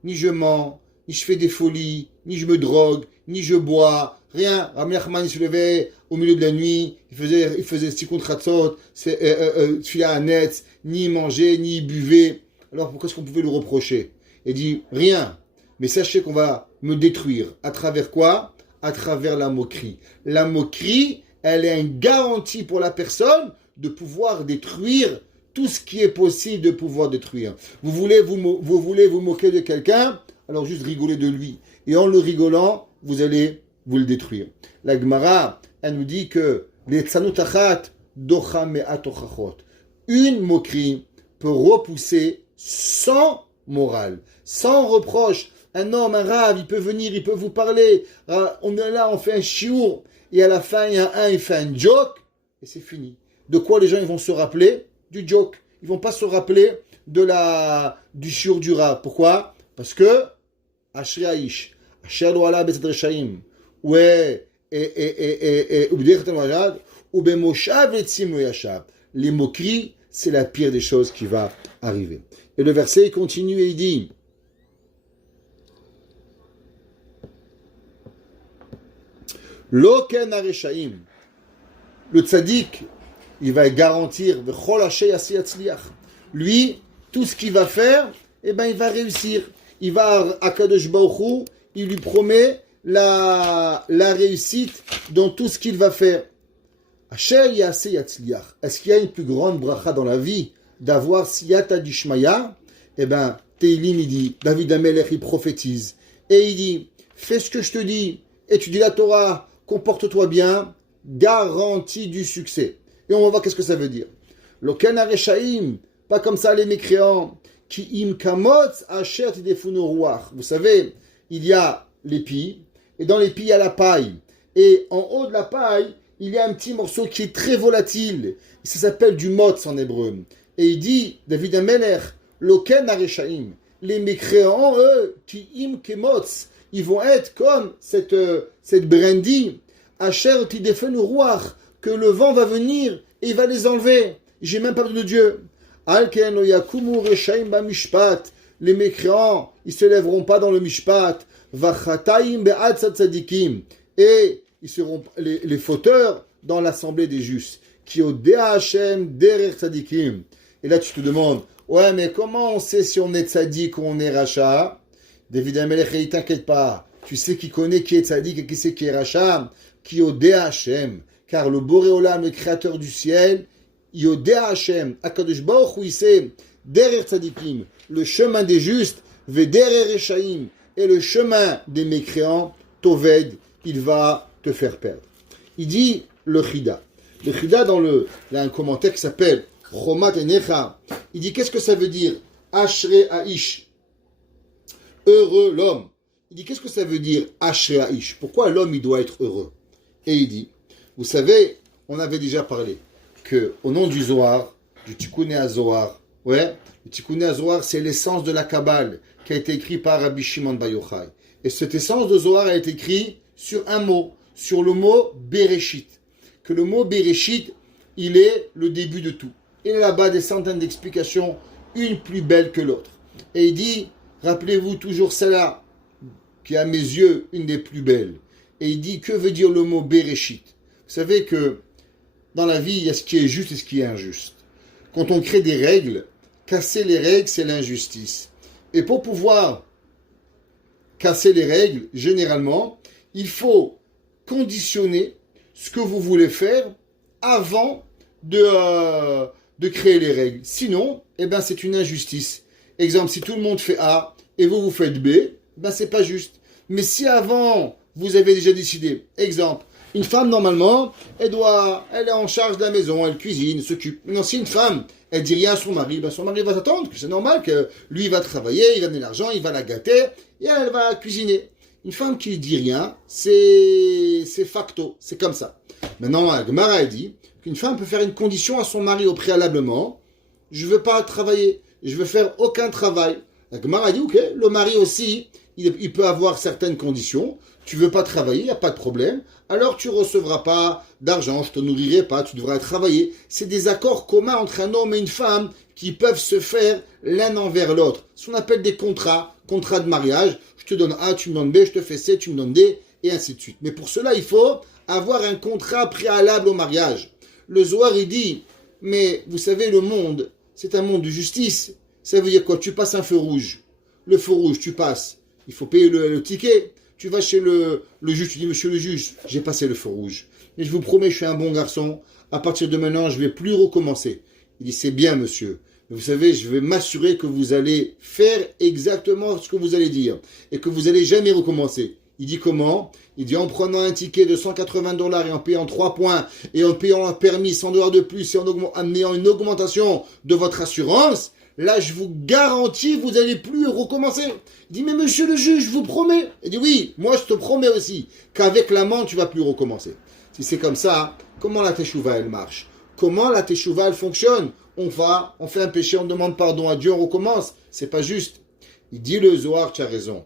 ni je mens, ni je fais des folies, ni je me drogue, ni je bois, rien. Rabbi Nachman il se levait au milieu de la nuit, il faisait Tikkun Chatzot, Tfilah Hanetz, ni il mangeait, ni il buvait. Alors pourquoi est-ce qu'on pouvait le reprocher? Il dit rien, mais sachez qu'on va me détruire. À travers quoi? À travers la moquerie. La moquerie, elle est une garantie pour la personne de pouvoir détruire tout ce qui est possible de pouvoir détruire. Vous voulez vous moquer de quelqu'un, alors juste rigolez de lui. Et en le rigolant, vous allez vous le détruire. La Gemara, elle nous dit que les tsanutachat docha me'at ochachot. Une moquerie peut repousser sans morale, sans reproche. Un homme, un rave, il peut venir, il peut vous parler. On est là, on fait un chiour, et à la fin, il y a un, il fait un joke, et c'est fini. De quoi les gens ils vont se rappeler? Du joke. Ils vont pas se rappeler du chiour du rave. Pourquoi? Parce que Ashri Aish, Asher lo ala betzad reshaim, les moqueries, c'est la pire des choses qui va arriver. Et le verset il continue et il dit Loken hareshaim, le tzaddik, il va garantir lui, tout ce qu'il va faire, eh ben il va réussir. Il va à Kadosh Baruch Hu, il lui promet la réussite dans tout ce qu'il va faire. Est-ce qu'il y a une plus grande bracha dans la vie d'avoir siyata dishmaya? Eh ben, Teilim, il dit, David Amelech, il prophétise. Et il dit, fais ce que je te dis, étudie la Torah, comporte-toi bien, garantie du succès. Et on va voir qu'est-ce que ça veut dire. Loken hareshaim, pas comme ça les mécréants. Ki im kamotz asher tidefunu ruach. Vous savez, il y a l'épi, et dans l'épi, il y a la paille. Et en haut de la paille, il y a un petit morceau qui est très volatile. Ça s'appelle du motz en hébreu. Et il dit, David Amelech, Loken hareshaim. Les mécréants, eux, qui im kemotz, ils vont être comme cette brindille. Asher tidefenu ruach, que le vent va venir et il va les enlever. J'ai même pas besoin de Dieu. Al ken lo yakumu reshaim bamishpat, les mécréants, ils se lèveront pas dans le mishpat. Vachataim be'ad tzadikim, et ils seront les fauteurs dans l'assemblée des justes. Ki odea Hashem derer tzadikim. Et là tu te demandes, ouais mais comment on sait si on est tzadik ou on est racha? David Amelech, t'inquiète pas, tu sais qui connaît qui est tzadik et qui sait qui est racha? Ki odea Hashem, car le Boré Olam, le créateur du ciel, Yodea Hashem, Akadosh Baruch Hu, il sait, derer tzadikim, le chemin des justes, vederer reshaim, et le chemin des mécréants, toved, il va te faire perdre. Il dit le Chida. Le Chida, il y a un commentaire qui s'appelle Chomat Enecha. Il dit qu'est-ce que ça veut dire Ashre Aish, heureux l'homme. Il dit qu'est-ce que ça veut dire Ashre Aish? Pourquoi l'homme il doit être heureux? Et il dit, vous savez, on avait déjà parlé que au nom du Zohar, du Tikkun HaZohar, ouais, le Tikkun HaZohar, c'est l'essence de la Kabbale qui a été écrit par Rabbi Shimon Bar Yochai. Et cette essence de Zohar a été écrite sur un mot, sur le mot Bereshit. Que le mot Bereshit, il est le début de tout. Il y a là-bas des centaines d'explications, une plus belle que l'autre. Et il dit, rappelez-vous toujours celle-là, qui est à mes yeux une des plus belles. Et il dit, que veut dire le mot Bereshit? Vous savez que dans la vie, il y a ce qui est juste et ce qui est injuste. Quand on crée des règles, casser les règles, c'est l'injustice. Et pour pouvoir casser les règles, généralement, il faut conditionner ce que vous voulez faire avant de créer les règles. Sinon, eh ben, c'est une injustice. Exemple, si tout le monde fait A et vous faites B, ben, c'est pas juste. Mais si avant, vous avez déjà décidé, exemple, une femme, normalement, elle est en charge de la maison, elle cuisine, s'occupe. Non, si une femme, elle dit rien à son mari, ben son mari va s'attendre, que c'est normal que lui, il va travailler, il va donner l'argent, il va la gâter, et elle va cuisiner. Une femme qui ne dit rien, c'est facto, c'est comme ça. Maintenant, la Gemara a dit qu'une femme peut faire une condition à son mari au préalablement, je ne veux pas travailler, je veux faire aucun travail. La Gemara a dit, ok, le mari aussi, il peut avoir certaines conditions, tu veux pas travailler, il n'y a pas de problème, alors tu recevras pas d'argent, je te nourrirai pas, tu devras travailler. C'est des accords communs entre un homme et une femme qui peuvent se faire l'un envers l'autre. Ce qu'on appelle des contrats de mariage. Je te donne A, tu me donnes B, je te fais C, tu me donnes D, et ainsi de suite. Mais pour cela, il faut avoir un contrat préalable au mariage. Le Zohar, il dit, mais vous savez, le monde, c'est un monde de justice. Ça veut dire quoi? Tu passes un feu rouge. Le feu rouge, tu passes. Il faut payer le ticket. Tu vas chez le juge, tu dis, monsieur le juge, j'ai passé le feu rouge. Mais je vous promets, je suis un bon garçon. À partir de maintenant, je ne vais plus recommencer. Il dit, c'est bien, monsieur. Mais vous savez, je vais m'assurer que vous allez faire exactement ce que vous allez dire. Et que vous n'allez jamais recommencer. Il dit comment? Il dit, en prenant un ticket de $180 et en payant 3 points, et en payant un permis $100 de plus, et en ayant une augmentation de votre assurance, là, je vous garantis, vous n'allez plus recommencer. Il dit, mais monsieur le juge, je vous promets. Il dit, oui, moi je te promets aussi qu'avec l'amende, tu vas plus recommencer. Si c'est comme ça, comment la teshuva, elle marche? Comment la teshuva, elle fonctionne? On fait un péché, on demande pardon à Dieu, on recommence. C'est pas juste. Il dit le Zohar, tu as raison.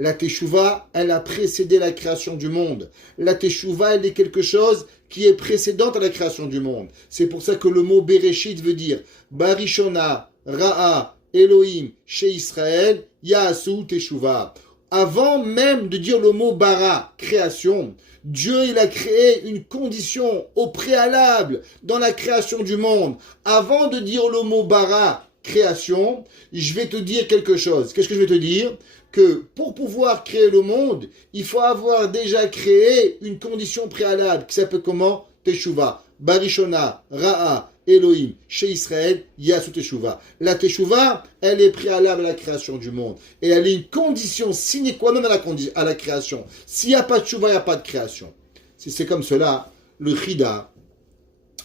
La teshuva, elle a précédé la création du monde. La teshuva, elle est quelque chose qui est précédente à la création du monde. C'est pour ça que le mot Bereshit veut dire Barishona, Ra'a, Elohim, chez Israël, Ya'asu Teshuva. Avant même de dire le mot bara, création, Dieu il a créé une condition au préalable dans la création du monde. Avant de dire le mot bara, création, je vais te dire quelque chose. Qu'est-ce que je vais te dire? Que pour pouvoir créer le monde, il faut avoir déjà créé une condition préalable qui s'appelle comment? Teshuva. Barishona, Ra'a, Elohim, chez Israël, Yasu Teshuva. La Teshuva, elle est préalable à la création du monde. Et elle est une condition sine qua non à la création. S'il n'y a pas de Teshuva, il n'y a pas de création. Si c'est comme cela, le Chida,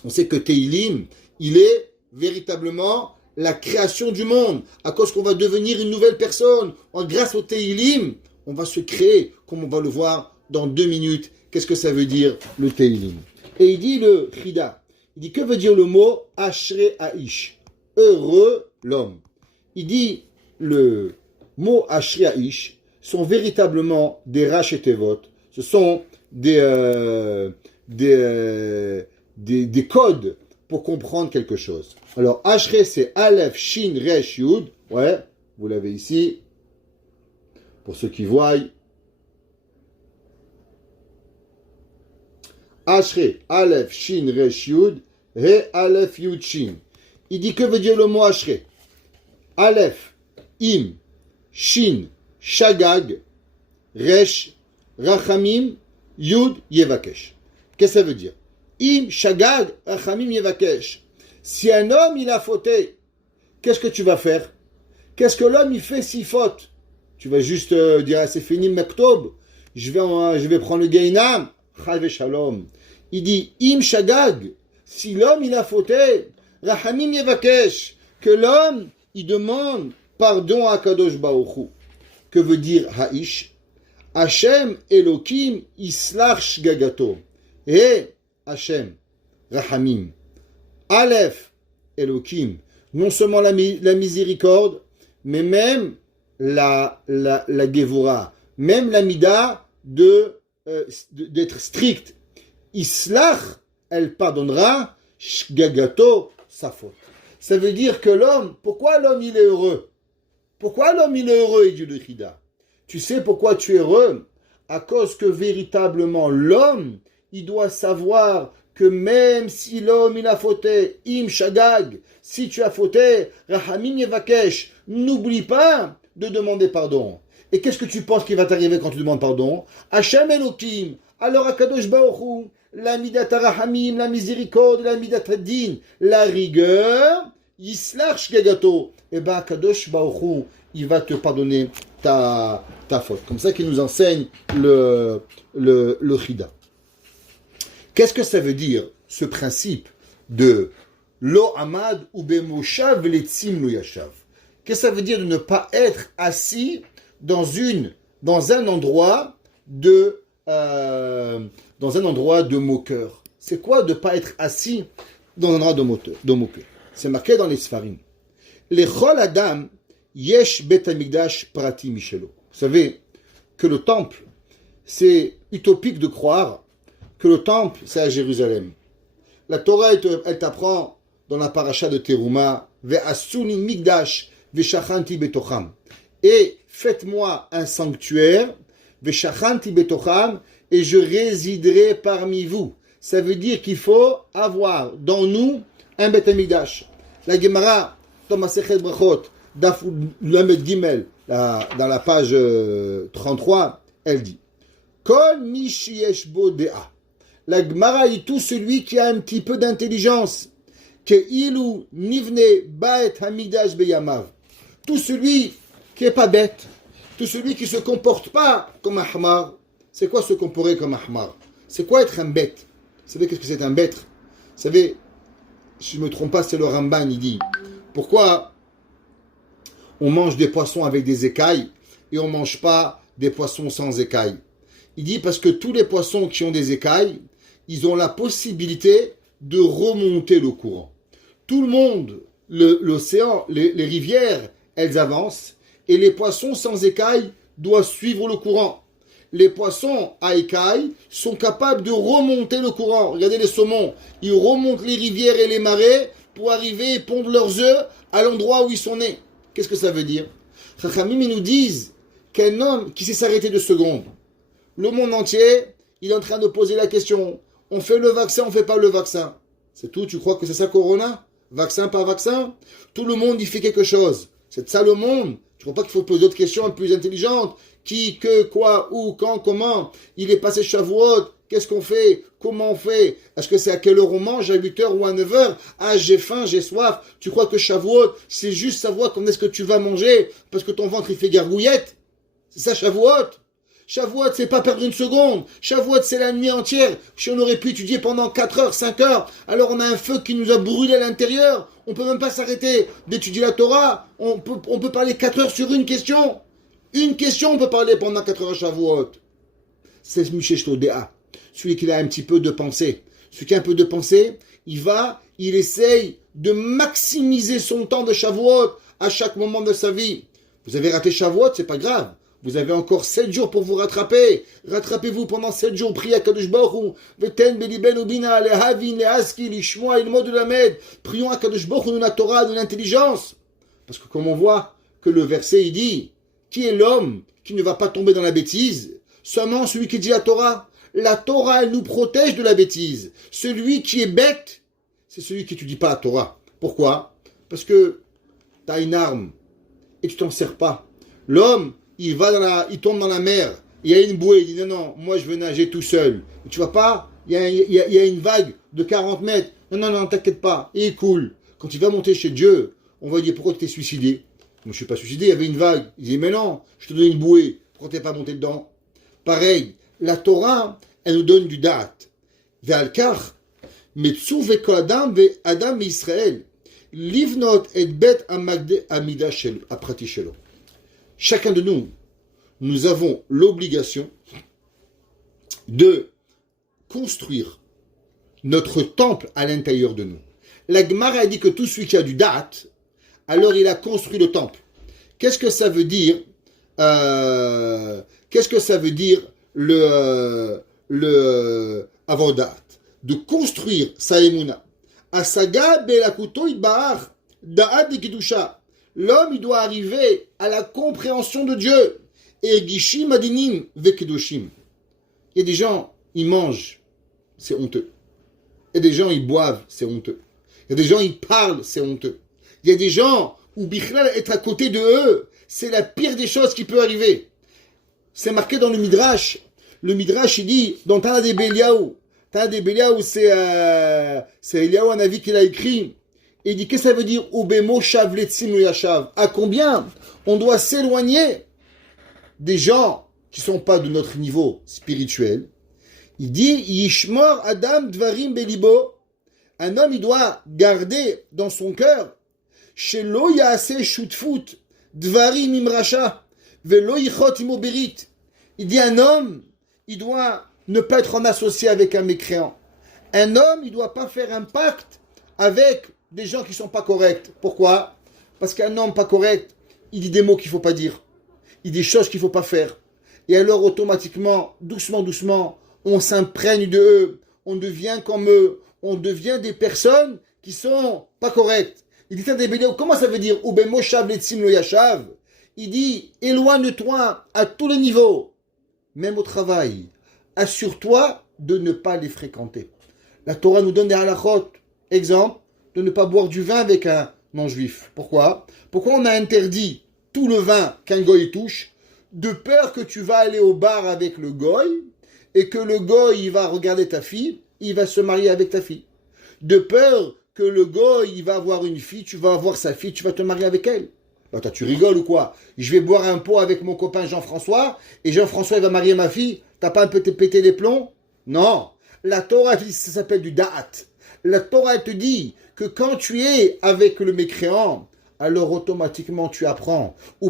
on sait que Teilim, il est véritablement la création du monde. À cause qu'on va devenir une nouvelle personne. Grâce au Teilim, on va se créer, comme on va le voir dans 2 minutes. Qu'est-ce que ça veut dire, le Teilim? Et il dit le Chida. Il dit, que veut dire le mot Ashre Aish? Heureux l'homme. Il dit, le mot Ashre Aish sont véritablement des Rash et Tevot. Ce sont des codes pour comprendre quelque chose. Alors, Ashrei, c'est Aleph, Shin, Resh, Yud. Ouais, vous l'avez ici. Pour ceux qui voient. Ashrei, Aleph, Shin, Resh, Yud. He, Aleph, Yud, Shin. Il dit que veut dire le mot Ashrei. Aleph, Im, Shin, Shagag, Resh, Rachamim, Yud, Yevakesh. Qu'est-ce que ça veut dire? Im, Shagag, Rachamim, Yevakesh. Si un homme, il a fauté, qu'est-ce que tu vas faire? Qu'est-ce que l'homme, il fait s'il faute? Tu vas juste dire, ah, c'est fini, Mektob. Je vais prendre le Gainam. Chal Shalom. Il dit, Im, Shagag. Si l'homme, il a fauté, Rachamim, Yevakesh. Que l'homme, il demande pardon à Kadosh Baruch Hu. Que veut dire Ha'ish? Hashem Elokim Islach Gagato. Et Hashem, Rahamim. Aleph Elokim. Non seulement la miséricorde, mais même la Gevura. Même la Mida d'être strict. Islach, elle pardonnera Shgagato, sa faute. Ça veut dire que l'homme, pourquoi l'homme il est heureux? Pourquoi l'homme il est heureux, dit le Chida? Tu sais pourquoi tu es heureux? À cause que véritablement l'homme, il doit savoir que même si l'homme il a fauté, im shagag, si tu as fauté, rahamim yevakesh, n'oublie pas de demander pardon. Et qu'est-ce que tu penses qui va t'arriver quand tu demandes pardon? Hashem Elokim, alors Akadosh Baruch Hu, la midat rahamim, la miséricorde, la midat din, la rigueur, yislach gagato, et ben Akadosh Baruch Hu, il va te pardonner ta faute. Comme ça qu'il nous enseigne le Chida. Qu'est-ce que ça veut dire, ce principe de lo amad ou bemoshav letzim lo yashav? Qu'est-ce que ça veut dire de ne pas être assis dans un endroit de moqueur? C'est quoi de ne pas être assis dans un endroit de moqueur? C'est marqué dans les Sfarim. Les chol adam yesh bet hamikdash prati mishelo. Vous savez que le temple, c'est utopique de croire que le temple, c'est à Jérusalem. La Torah, elle t'apprend dans la paracha de Teruma, ve'asuni mikdash ve'shachanti betocham. Et faites-moi un sanctuaire, ve'shachanti betocham, et je résiderai parmi vous. Ça veut dire qu'il faut avoir dans nous un Bet Hamikdash. La Gemara, dans Masechet Brachot, Daf Lamed Gimel, dans la page 33, elle dit Kol mi sheyesh bo de'a. La Gemara dit tout celui qui a un petit peu d'intelligence. Que ilu nivne baet Hamikdash beyamav. Tout celui qui n'est pas bête. Tout celui qui ne se comporte pas comme un hamar. C'est quoi se comporter comme un hamar? C'est quoi être un bête? Vous savez qu'est-ce que c'est un bête? Vous savez, si je ne me trompe pas, c'est le Ramban, il dit pourquoi on mange des poissons avec des écailles et on ne mange pas des poissons sans écailles? Il dit parce que tous les poissons qui ont des écailles, ils ont la possibilité de remonter le courant. Tout le monde, l'océan, les rivières, elles avancent et les poissons sans écailles doivent suivre le courant. Les poissons à écailles sont capables de remonter le courant. Regardez les saumons, ils remontent les rivières et les marais pour arriver et pondre leurs œufs à l'endroit où ils sont nés. Qu'est-ce que ça veut dire? Chachamim, ils nous disent qu'un homme qui sait s'arrêter 2 secondes, le monde entier, il est en train de poser la question, on fait le vaccin, on ne fait pas le vaccin. C'est tout, tu crois que c'est ça Corona? Vaccin, pas vaccin? Tout le monde, il fait quelque chose. C'est ça le monde. Tu crois pas qu'il faut poser d'autres questions un peu plus intelligentes? Qui, que, quoi, où, quand, comment? Il est passé Shavuot. Qu'est-ce qu'on fait? Comment on fait? Est-ce que c'est à quelle heure on mange? À 8h ou à 9h? Ah, j'ai faim, j'ai soif. Tu crois que Shavuot, c'est juste savoir quand est-ce que tu vas manger parce que ton ventre, il fait gargouillette? C'est ça Shavuot? Shavuot, c'est pas perdre une seconde. Shavuot, c'est la nuit entière. Si on aurait pu étudier pendant 4 heures, 5 heures, alors on a un feu qui nous a brûlé à l'intérieur. On peut même pas s'arrêter d'étudier la Torah. On peut parler 4 heures sur une question. Une question, on peut parler pendant 4 heures à Shavuot. C'est Misheshto Dea. Celui qui a un petit peu de pensée. Celui qui a un peu de pensée, il essaye de maximiser son temps de Shavuot à chaque moment de sa vie. Vous avez raté Shavuot, c'est pas grave. Vous avez encore 7 jours pour vous rattraper. Rattrapez-vous pendant 7 jours. Priez à Kadosh Baruch Hu. Veten beliben ubina lehavin lehaski lishmoa ilmod lamed. Prions à Kadosh Baruch Hu de la Torah, de l'intelligence. Parce que comme on voit que le verset il dit, qui est l'homme qui ne va pas tomber dans la bêtise? Seulement celui qui dit la Torah. La Torah, elle nous protège de la bêtise. Celui qui est bête, c'est celui qui n'étudie pas la Torah. Pourquoi? Parce que tu as une arme et tu t'en sers pas. L'homme, il tombe dans la mer, il y a une bouée, il dit non, moi je veux nager tout seul. Et tu vois pas, il y a une vague de 40 mètres, non, t'inquiète pas, et il coule. Quand il va monter chez Dieu, on va lui dire pourquoi tu t'es suicidé? Moi je suis pas suicidé, il y avait une vague. Il dit mais non, je te donne une bouée, pourquoi t'es pas monté dedans? Pareil, la Torah, elle nous donne du da'at. Ve'alkar, metzu ve'kol adam ve'adam Israël, livnot et bet amida shel aprati shelo. Chacun de nous, nous avons l'obligation de construire notre temple à l'intérieur de nous. La Gemara a dit que tout celui qui a du da'at, alors il a construit le temple. Qu'est-ce que ça veut dire le avoir da'at? De construire sa emuna. Asaga belakuto idbar da'at de kedusha. L'homme, il doit arriver à la compréhension de Dieu. Ergishim adinim vekedoshim. Il y a des gens, ils mangent, c'est honteux. Il y a des gens, ils boivent, c'est honteux. Il y a des gens, ils parlent, c'est honteux. Il y a des gens où Bichlal être à côté de eux, c'est la pire des choses qui peut arriver. C'est marqué dans le Midrash. Le Midrash, il dit, dans Tana de Beliaou. Tana de Beliaou, c'est Eliaou, un avis qu'il a écrit. Et il dit, qu'est-ce que ça veut dire? À combien on doit s'éloigner des gens qui ne sont pas de notre niveau spirituel? Il dit, Yishmor Adam Dvarim Belibo. Un homme, il doit garder dans son cœur, Shelo Yaase Shutfut Dvarim Imracha Velo Yichot Imoberit. Il dit, un homme, il doit ne pas être en associé avec un mécréant. Un homme, il ne doit pas faire un pacte avec des gens qui ne sont pas corrects. Pourquoi? Parce qu'un homme pas correct, il dit des mots qu'il ne faut pas dire. Il dit des choses qu'il ne faut pas faire. Et alors automatiquement, doucement, on s'imprègne de eux. On devient comme eux. On devient des personnes qui ne sont pas correctes. Il dit, comment ça veut dire? Il dit, éloigne-toi à tous les niveaux. Même au travail. Assure-toi de ne pas les fréquenter. La Torah nous donne des halachot. Exemple, de ne pas boire du vin avec un non-juif. Pourquoi? Pourquoi on a interdit tout le vin qu'un goy touche? De peur que tu vas aller au bar avec le goy et que le goy il va regarder ta fille, il va se marier avec ta fille. De peur que le goy il va avoir une fille, tu vas avoir sa fille, tu vas te marier avec elle. Attends, tu rigoles ou quoi? Je vais boire un pot avec mon copain Jean-François et Jean-François il va marier ma fille. T'as pas un peu pété les plombs? Non. La Torah, ça s'appelle du da'at. La Torah te dit que quand tu es avec le mécréant, alors automatiquement tu apprends. Et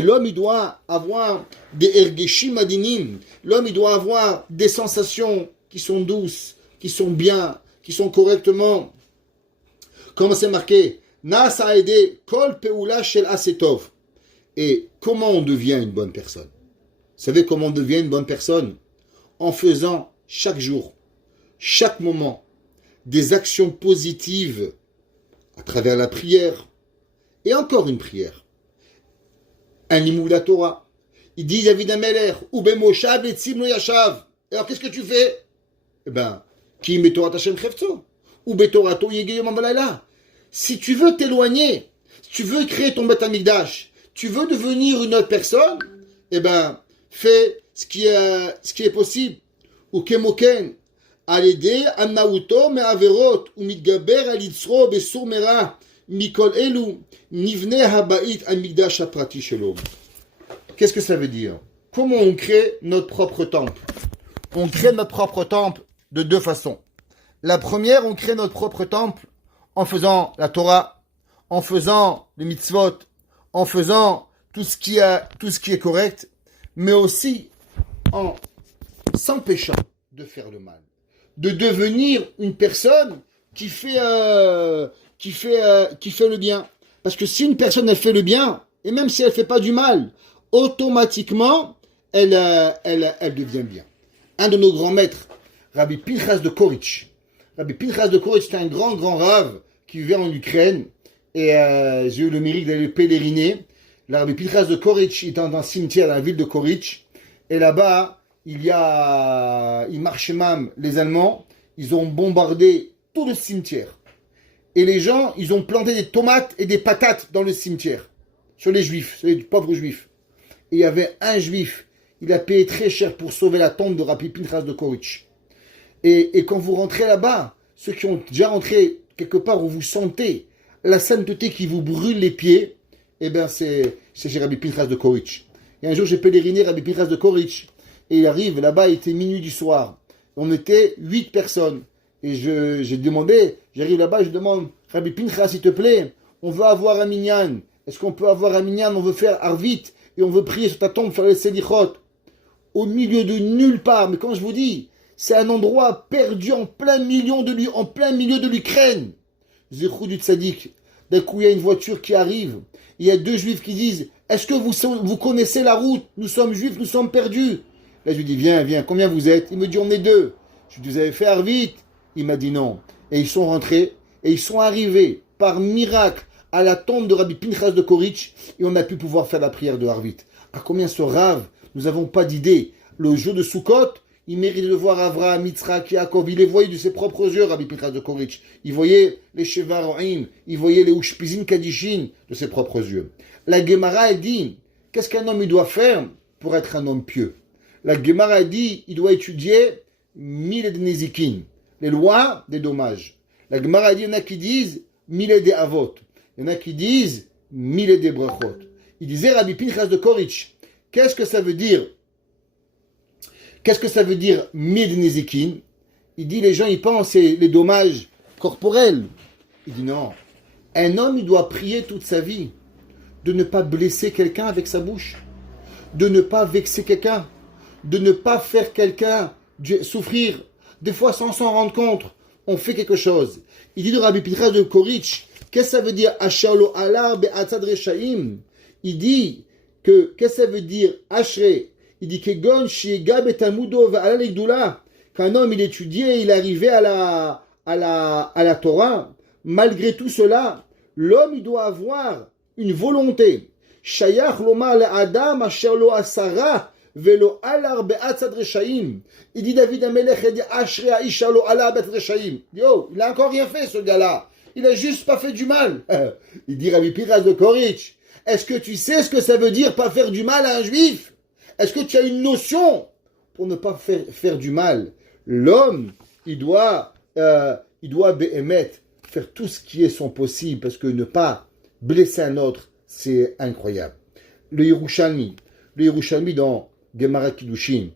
l'homme, il doit avoir des ergeshim adinim. L'homme, il doit avoir des sensations qui sont douces, qui sont bien, qui sont correctement. Comment c'est marqué? Nasa aide kol peula shel asetov. Et comment on devient une bonne personne? Vous savez comment on devient une bonne personne? En faisant chaque jour, chaque moment, des actions positives à travers la prière et encore une prière. Un imoud la Torah. Il dit David Ameler, Ube Moshav et Tzim lo Yashav. Alors qu'est-ce que tu fais? Eh ben, Ki Metorat Hashem Chefzo, Ube Torato Yegeyom Balayla. Si tu veux t'éloigner, si tu veux créer ton Beth Amikdash, tu veux devenir une autre personne, eh ben, fais ce qui est possible. Ou Kemoken. Qu'est-ce que ça veut dire? Comment on crée notre propre temple? On crée notre propre temple de deux façons. La première, on crée notre propre temple en faisant la Torah, en faisant les mitzvot, en faisant tout ce qui est correct, mais aussi en s'empêchant de faire le mal. De devenir une personne qui fait le bien. Parce que si une personne elle fait le bien, et même si elle ne fait pas du mal, automatiquement, elle devient bien. Un de nos grands maîtres, Rabbi Pinchas de Koritch. Rabbi Pinchas de Koritch, c'était un grand rave qui vivait en Ukraine, et j'ai eu le mérite d'aller le pèleriner. Le Rabbi Pinchas de Koritch est dans un cimetière dans la ville de Koritch, et là-bas, il marchaient même les Allemands, ils ont bombardé tout le cimetière. Et les gens, ils ont planté des tomates et des patates dans le cimetière, sur les juifs, sur les pauvres juifs. Et il y avait un juif, il a payé très cher pour sauver la tombe de Rabbi Pinchas de Koritch. Et quand vous rentrez là-bas, ceux qui ont déjà rentré quelque part où vous sentez la sainteté qui vous brûle les pieds, eh bien c'est chez Rabbi Pinchas de Koritch. Et un jour, j'ai pèleriné Rabbi Pinchas de Koritch, et il arrive, là-bas, il était minuit du soir. On était 8 personnes. Et j'ai demandé, j'arrive là-bas, je demande, Rabbi Pinchas, s'il te plaît, on veut avoir un minyan. Est-ce qu'on peut avoir un minyan? On veut faire arvit, et on veut prier sur ta tombe, faire les selichot. Au milieu de nulle part. Mais quand je vous dis, c'est un endroit perdu en plein milieu de l'Ukraine. Zéchou du Tzadik. D'un coup, il y a une voiture qui arrive. Il y a 2 juifs qui disent, est-ce que vous connaissez la route? Nous sommes juifs, nous sommes perdus. Là, je lui dis, viens, combien vous êtes? Il me dit, on est 2. Je lui dis, vous avez fait arvit? Il m'a dit non. Et ils sont rentrés, et ils sont arrivés, par miracle, à la tombe de Rabbi Pinchas de Koritch, et on a pu pouvoir faire la prière de Harvit. À combien ce rave, nous n'avons pas d'idée. Le jour de Sukkot, il mérite de voir Avraham, Yitzhak, Yaakov, il les voyait de ses propres yeux, Rabbi Pinchas de Koritch. Il voyait les Shevaroim, il voyait les Ushpizin Kadishin de ses propres yeux. La Gemara, elle dit, qu'est-ce qu'un homme il doit faire pour être un homme pieux? La Gemara, elle dit, il doit étudier 1000 de Nezikin, les lois des dommages. La Gemara dit, il y en a qui disent 1000 des Avot. Il y en a qui disent 1000 des Brachot. Il disait Rabbi Pinchas de Koritch, qu'est-ce que ça veut dire 1000 Nezikin? Il dit, les gens, ils pensent c'est les dommages corporels. Il dit non. Un homme, il doit prier toute sa vie de ne pas blesser quelqu'un avec sa bouche, de ne pas vexer quelqu'un, de ne pas faire quelqu'un souffrir. Des fois, sans s'en rendre compte, on fait quelque chose. Il dit de Rabbi Pinchas de Koritch, qu'est-ce que ça veut dire Ashalo ala be'atzad reshaim? Il dit que, qu'est-ce que ça veut dire Ashre? Il dit que Gon shiega betamudo va'ala legdula. Qu'un homme, il étudiait, il arrivait à la Torah. Malgré tout cela, l'homme, il doit avoir une volonté. Shayach lomar le'adam asher lo asara. Velo alar be'atzad reshaim. Il dit David Amelech, il dit Ashre ha'isha lo alar be'atzad reshaim. Yo, il a encore rien fait ce gars-là. Il a juste pas fait du mal. Il dit Rabbi Pinchas de Koritch, est-ce que tu sais ce que ça veut dire pas faire du mal à un juif? Est-ce que tu as une notion pour ne pas faire du mal? L'homme, il doit béhémet faire tout ce qui est son possible, parce que ne pas blesser un autre, c'est incroyable. Le Yerushalmi dans Gemara Kiddushin,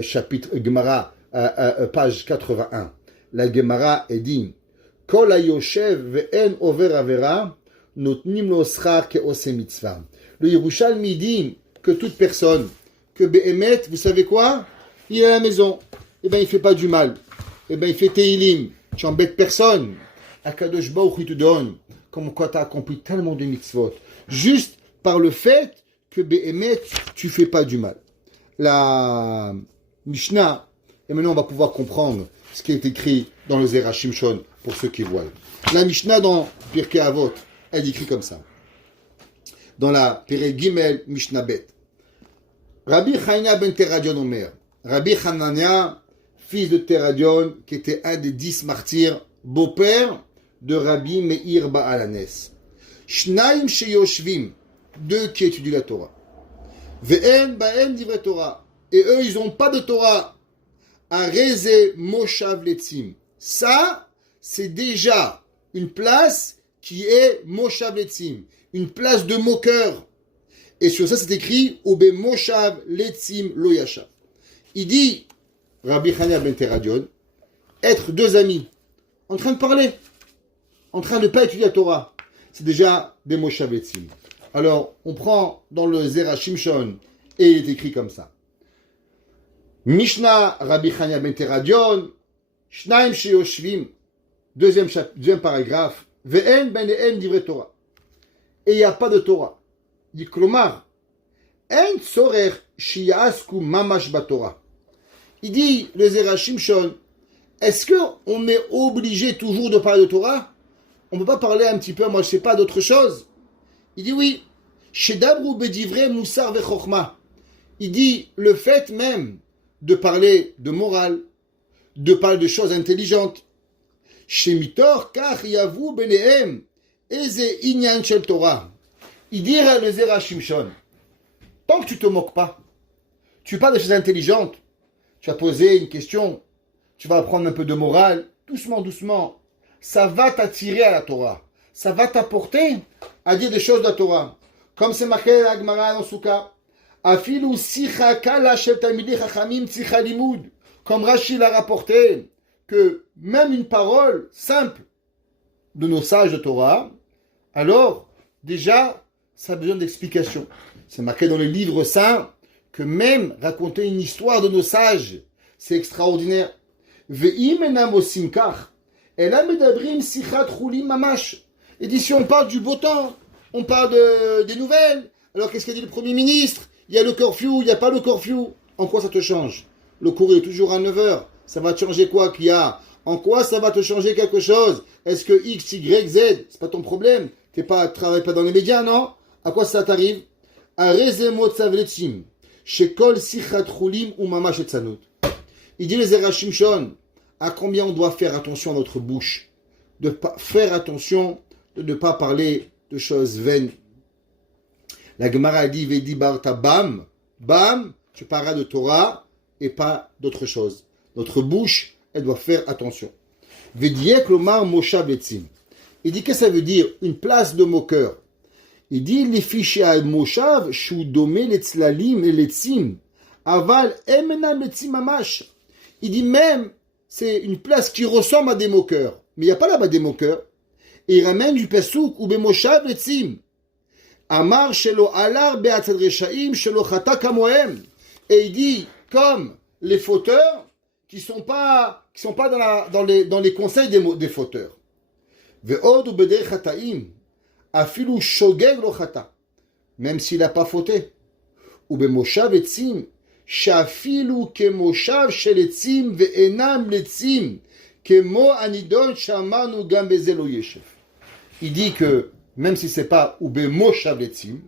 chapitre Gemara, page 81, la Gemara est dit Kol hayoshev ve'en over avera notnim lo schar ke'ose mitzvah. Le Yerushalmi dit que toute personne, que Behemet, vous savez quoi? Il est à la maison, eh bien il fait pas du mal, eh bien il fait Teilim, tu embêtes personne. Akadosh Baruch Hu te donne, comme quoi tu as accompli tellement de mitzvot, juste par le fait que Behemet, tu fais pas du mal. La Mishnah, et maintenant on va pouvoir comprendre ce qui est écrit dans le Zera Shimshon pour ceux qui voient. La Mishnah dans Pirkei Avot, elle écrit comme ça. Dans la Perek Gimel Mishnah Bet. Rabbi Hanania ben Teradion Omer. Rabbi Hanania, fils de Teradion, qui était un des 10 martyrs, beau-père de Rabbi Meir Baalanes. Shnaim sheyoshvim, 2 qui étudient la Torah. Ve'en ba'en divrei Torah. Et eux, ils n'ont pas de Torah. Areze moshav letzim. Ça, c'est déjà une place qui est moshav letzim, une place de moqueur. Et sur ça, c'est écrit Obe moshav letzim lo yashav. Il dit, Rabbi Hanania ben Teradion, être 2 amis, en train de parler, en train de ne pas étudier la Torah, c'est déjà des moshav letzim. Alors, on prend dans le Zera Shimshon, et il est écrit comme ça. Mishnah Rabbi Hanania ben Teradion, Shnaim sheyoshvim, deuxième paragraphe, Ve'en benehem divrei Torah. Et il n'y a pas de Torah. dit Klomar, En tzorer shiasku mamash batora. Il dit, le Zera Shimshon, est-ce qu'on est obligé toujours de parler de Torah? On ne peut pas parler un petit peu, moi je ne sais pas, d'autre chose? Il dit oui. Shedabru bedivre musar vechokma. Il dit, le fait même de parler de morale, de parler de choses intelligentes. Shemitor kach yavu benehem eze inyan shel Torah. Il dit le Zera Shimshon, tant que tu ne te moques pas, tu parles de choses intelligentes, tu vas poser une question, tu vas apprendre un peu de morale, doucement, doucement. Ça va t'attirer à la Torah. Ça va t'apporter à dire des choses de la Torah. Comme c'est marqué à la Gemara dans Souka. Afilu sicha kala shel talmidei chachamim tzicha limud. Comme Rashi l'a rapporté, que même une parole simple de nos sages de Torah, alors déjà, ça a besoin d'explication. C'est marqué dans les livres saints que même raconter une histoire de nos sages, c'est extraordinaire. Et dit, si on parle du beau temps, on parle des nouvelles, alors qu'est-ce qu'a dit le Premier ministre? Il y a le curfew, il n'y a pas le curfew. En quoi ça te change? Le cours est toujours à 9h. Ça va te changer quoi qu'il y a? En quoi ça va te changer quelque chose? Est-ce que X, Y, Z, c'est pas ton problème? Travaille pas dans les médias, non? À quoi ça t'arrive? Il dit les Zera Shimshon, à combien on doit faire attention à notre bouche, de pas faire attention de ne pas parler de choses vaines. La Gemara dit Vedi Barta Bam, Bam, tu parleras de Torah et pas d'autre chose. Notre bouche, elle doit faire attention. Vediek Lomar Moshav Etzim. Il dit qu'est-ce que ça veut dire? Une place de moqueur. Il dit les fichiers à Moshav, Shoudomé letzlalim et letzim, aval emenam letzim mamash. Il dit même, c'est une place qui ressemble à des moqueurs. Mais il n'y a pas là-bas des moqueurs. Et il ramène du Pesouk ou Bemoshav letzim. Amar shelo alar be'atzad reshaim shelo chata kamohem. Et il dit, comme les fauteurs qui sont pas dans les conseils des fauteurs. Ve'od ou beder chataim. Afilu shogeg lo chata, même s'il n'a pas fauté. Ou bemoshav etzim, shafilu kemoshav shel etzim ve'enam letzim, kemo anidon shamanu gam bezelo yeshev. Il dit que même si c'est pas ou bemoshav etzim,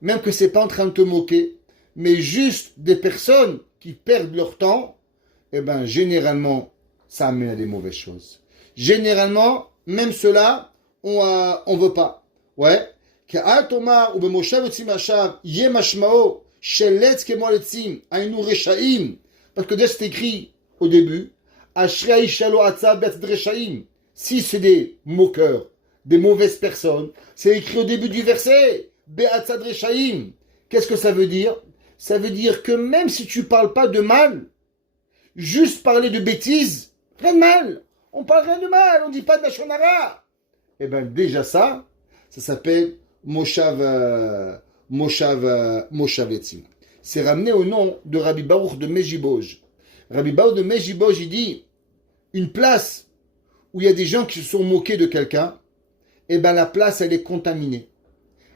même que c'est pas en train de te moquer, mais juste des personnes qui perdent leur temps, eh ben généralement ça amène à des mauvaises choses. Généralement, même cela, on veut pas. Ouais. Parce que dès c'est écrit au début, si c'est des moqueurs, des mauvaises personnes, c'est écrit au début du verset, qu'est-ce que ça veut dire? Ça veut dire que même si tu parles pas de mal, juste parler de bêtises, rien de mal. On parle rien de mal, on dit pas de la shonara. Eh bien déjà ça s'appelle Moshav Etzim. C'est ramené au nom de Rabbi Baruch de Mejiboj. Rabbi Baruch de Mejiboj, il dit, une place où il y a des gens qui se sont moqués de quelqu'un, eh bien la place, elle est contaminée.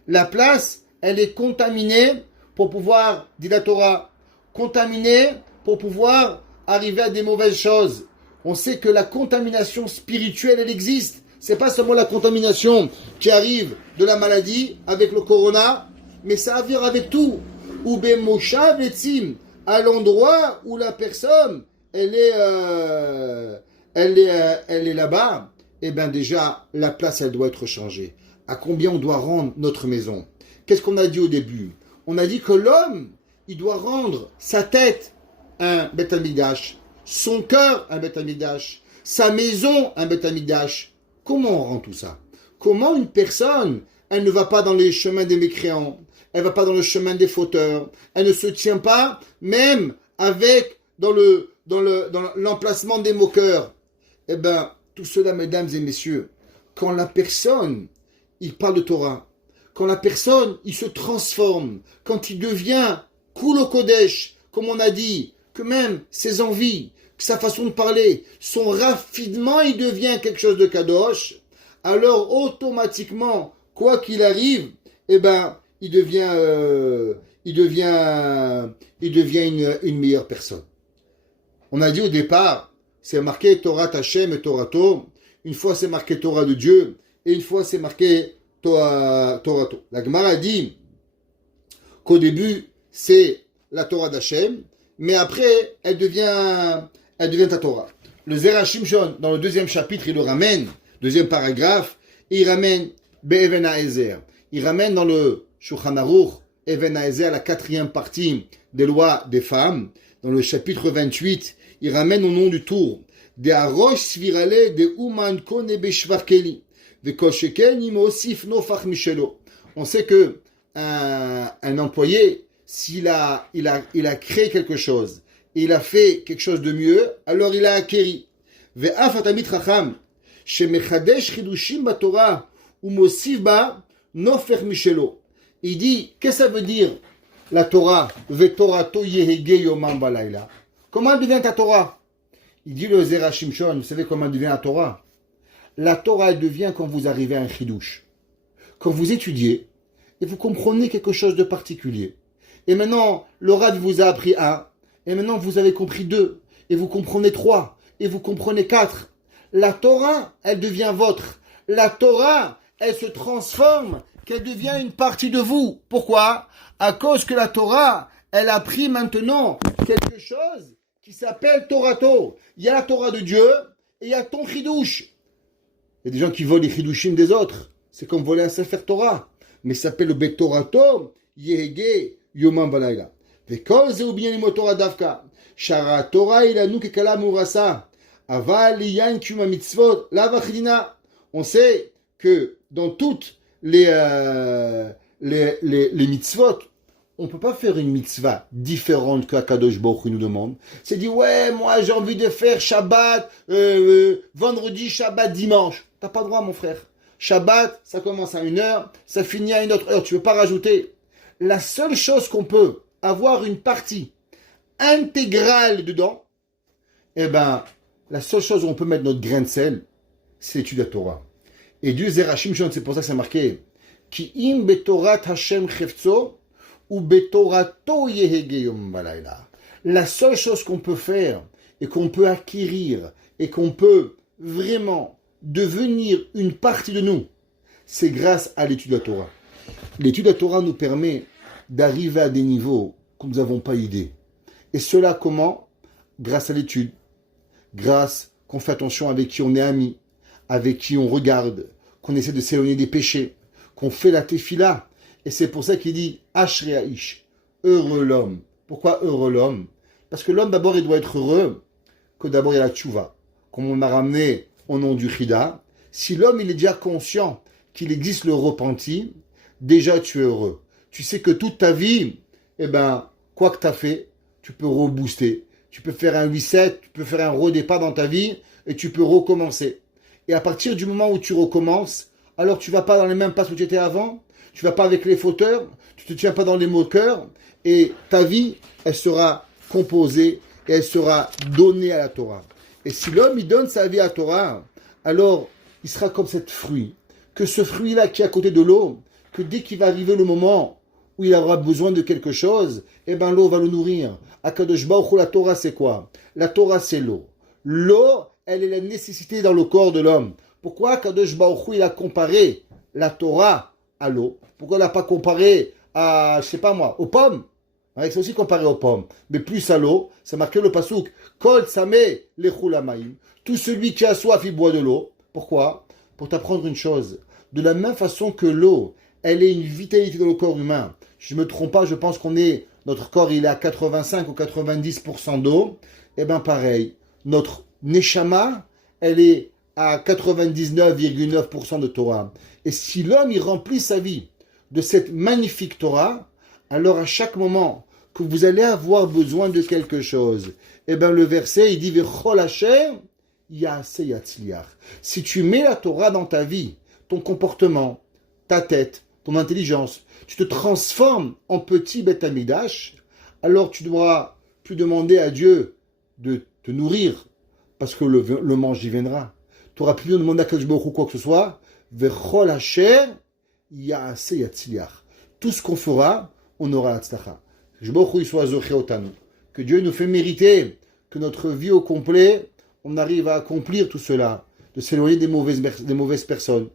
La place, elle est contaminée pour pouvoir, dit la Torah, contaminée pour pouvoir arriver à des mauvaises choses. On sait que la contamination spirituelle, elle existe. C'est pas seulement la contamination qui arrive de la maladie avec le corona, mais ça arrive avec tout. Ou bemoshav etzim, à l'endroit où la personne, elle est là-bas, eh bien déjà, la place, elle doit être changée. À combien on doit rendre notre maison? Qu'est-ce qu'on a dit au début? On a dit que l'homme, il doit rendre sa tête un Beth Amikdash, son cœur un Beth Amikdash, sa maison un Beth Amikdash. Comment on rend tout ça? Comment une personne, elle ne va pas dans les chemins des mécréants, elle ne va pas dans le chemin des fauteurs, elle ne se tient pas même avec dans l'emplacement des moqueurs. Eh bien, tout cela, mesdames et messieurs, quand la personne, il parle de Torah, quand la personne, il se transforme, quand il devient Kulo Kodesh, comme on a dit, que même ses envies, sa façon de parler, son raffinement, il devient quelque chose de kadosh, alors automatiquement, quoi qu'il arrive, eh ben, il devient, une meilleure personne. On a dit au départ, c'est marqué Torah Hashem et Torato. Une fois c'est marqué Torah de Dieu, et une fois c'est marqué Torato. La Gemara dit qu'au début c'est la Torah d'Hachem, mais après elle devient ta Torah. Le Zera Shimshon, dans le deuxième chapitre, il le ramène, deuxième paragraphe, et il ramène Be'even HaEzer. Il ramène dans le Shulchan Aruch, Even HaEzer, la quatrième partie des lois des femmes. Dans le chapitre 28, il ramène au nom du tour de Arosh Svirale de Uman Kone Beshvarkeli. On sait que un employé, s'il a créé quelque chose, il a fait quelque chose de mieux, alors il a acquéri. Ve'af atamit chacham shemechadesh chidushim batorah umosif ba nofer mishelo. Il dit, qu'est-ce que ça veut dire la Torah? Ve'torato yehege yomam balayla. Comment elle devient ta Torah? Il dit le Zera Shimshon, vous savez comment elle devient la Torah? La Torah, elle devient quand vous arrivez à un chidouche. Quand vous étudiez, et vous comprenez quelque chose de particulier. Et maintenant, le Rav vous a appris un, et maintenant vous avez compris deux, et vous comprenez trois, et vous comprenez quatre. La Torah, elle devient votre. La Torah, elle se transforme, qu'elle devient une partie de vous. Pourquoi? À cause que la Torah, elle a pris maintenant quelque chose qui s'appelle Torato. Il y a la Torah de Dieu, et il y a ton chidouche. Il y a des gens qui volent les chidushim des autres. C'est comme voler un Sefer Torah. Mais ça s'appelle le Betorato, Yehege, Yomam Balayla. Vekol ze ubien imotora davka. Shara Torah ilanu kekala murasa. Aval yan kuma mitzvot, la vachidina. On sait que dans toutes les mitzvot, on ne peut pas faire une mitzvah différente que Akadosh Baruch Hu nous demande. C'est dit, ouais, moi j'ai envie de faire Shabbat, vendredi, Shabbat, dimanche. T'as pas le droit, mon frère. Shabbat, ça commence à 1h, ça finit à une autre heure. Tu ne peux pas rajouter. La seule chose qu'on peut avoir une partie intégrale dedans, eh ben, la seule chose où on peut mettre notre grain de sel, c'est l'étude de la Torah. Et Dieu Zera Shimshon, c'est pour ça que c'est marqué, Ki im betorat Hashem chefzo, ou betorato yehege yom balayla. La seule chose qu'on peut faire, et qu'on peut acquérir, et qu'on peut vraiment devenir une partie de nous, c'est grâce à l'étude de la Torah. L'étude de la Torah nous permet d'arriver à des niveaux que nous n'avons pas idée. Et cela comment? Grâce à l'étude. Grâce qu'on fait attention avec qui on est ami, avec qui on regarde, qu'on essaie de s'éloigner des péchés, qu'on fait la tefila. Et c'est pour ça qu'il dit Ashrei Haish, heureux l'homme. Pourquoi heureux l'homme? Parce que l'homme d'abord il doit être heureux, que d'abord il y a la tchouva, comme on a ramené au nom du Chida. Si l'homme il est déjà conscient qu'il existe le repenti, déjà tu es heureux. Tu sais que toute ta vie, eh ben, quoi que tu as fait, tu peux rebooster. Tu peux faire un reset, tu peux faire un redépart dans ta vie et tu peux recommencer. Et à partir du moment où tu recommences, alors tu vas pas dans les mêmes passes où tu étais avant, tu vas pas avec les fauteurs, tu te tiens pas dans les moqueurs et ta vie, elle sera composée et elle sera donnée à la Torah. Et si l'homme, il donne sa vie à la Torah, alors il sera comme cet fruit. Que ce fruit-là qui est à côté de l'eau, que dès qu'il va arriver le moment où il aura besoin de quelque chose, eh ben l'eau va le nourrir. Akadosh Baruch Hu, la Torah c'est quoi? La Torah c'est l'eau. L'eau, elle est la nécessité dans le corps de l'homme. Pourquoi Akadosh Baruch Hu, il a comparé la Torah à l'eau? Pourquoi il n'a pas comparé à, je sais pas moi, aux pommes? C'est aussi comparé aux pommes. Mais plus à l'eau, c'est marqué le pasouk. Kol sameh lechul hamaim. Tout celui qui a soif, il boit de l'eau. Pourquoi? Pour t'apprendre une chose. De la même façon que l'eau, elle est une vitalité dans le corps humain. Je ne me trompe pas, je pense notre corps il est à 85 ou 90% d'eau. Eh bien pareil, notre neshama, elle est à 99,9% de Torah. Et si l'homme il remplit sa vie de cette magnifique Torah, alors à chaque moment que vous allez avoir besoin de quelque chose, eh bien le verset il dit Vechol Hashem Yaaseh Yatzliach. Si tu mets la Torah dans ta vie, ton comportement, ta tête, ton intelligence, tu te transformes en petit Beth Amidash, alors tu ne devras plus demander à Dieu de te nourrir, parce que le mange y viendra. Tu n'auras plus besoin de demander à Kadosh Baruch Hu quoi que ce soit. Vechol Hashem Yaaseh Yatzliach. tout ce qu'on fera, on aura l'Atzlacha. Que Dieu nous fait mériter que notre vie au complet, on arrive à accomplir tout cela, de s'éloigner des mauvaises personnes,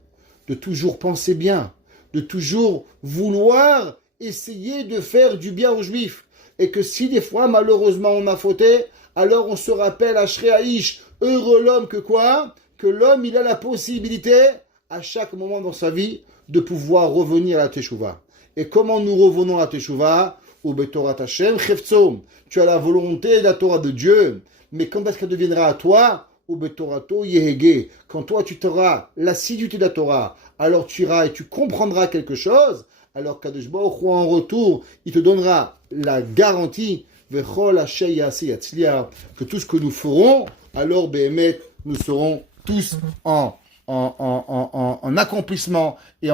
de toujours penser bien, de toujours vouloir essayer de faire du bien aux Juifs. Et que si des fois, malheureusement, on a fauté, alors on se rappelle, Ashrei Haïch, heureux l'homme que quoi? Que l'homme, il a la possibilité, à chaque moment dans sa vie, de pouvoir revenir à la Teshuvah. Et comment nous revenons à la Teshuvah? Ou Betorat Hashem Cheftzom. Tu as la volonté de la Torah de Dieu, mais quand est-ce qu'elle deviendra à toi? Ou Betorato Yehege. Quand toi, tu auras l'assiduité de la Torah, alors tu iras et tu comprendras quelque chose, alors Kadosh Baruch Hu, en retour, il te donnera la garantie que tout ce que nous ferons, alors Béhémet, nous serons tous en accomplissement et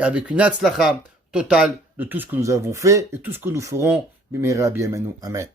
avec une Hatzlacha totale de tout ce que nous avons fait et tout ce que nous ferons. Amen.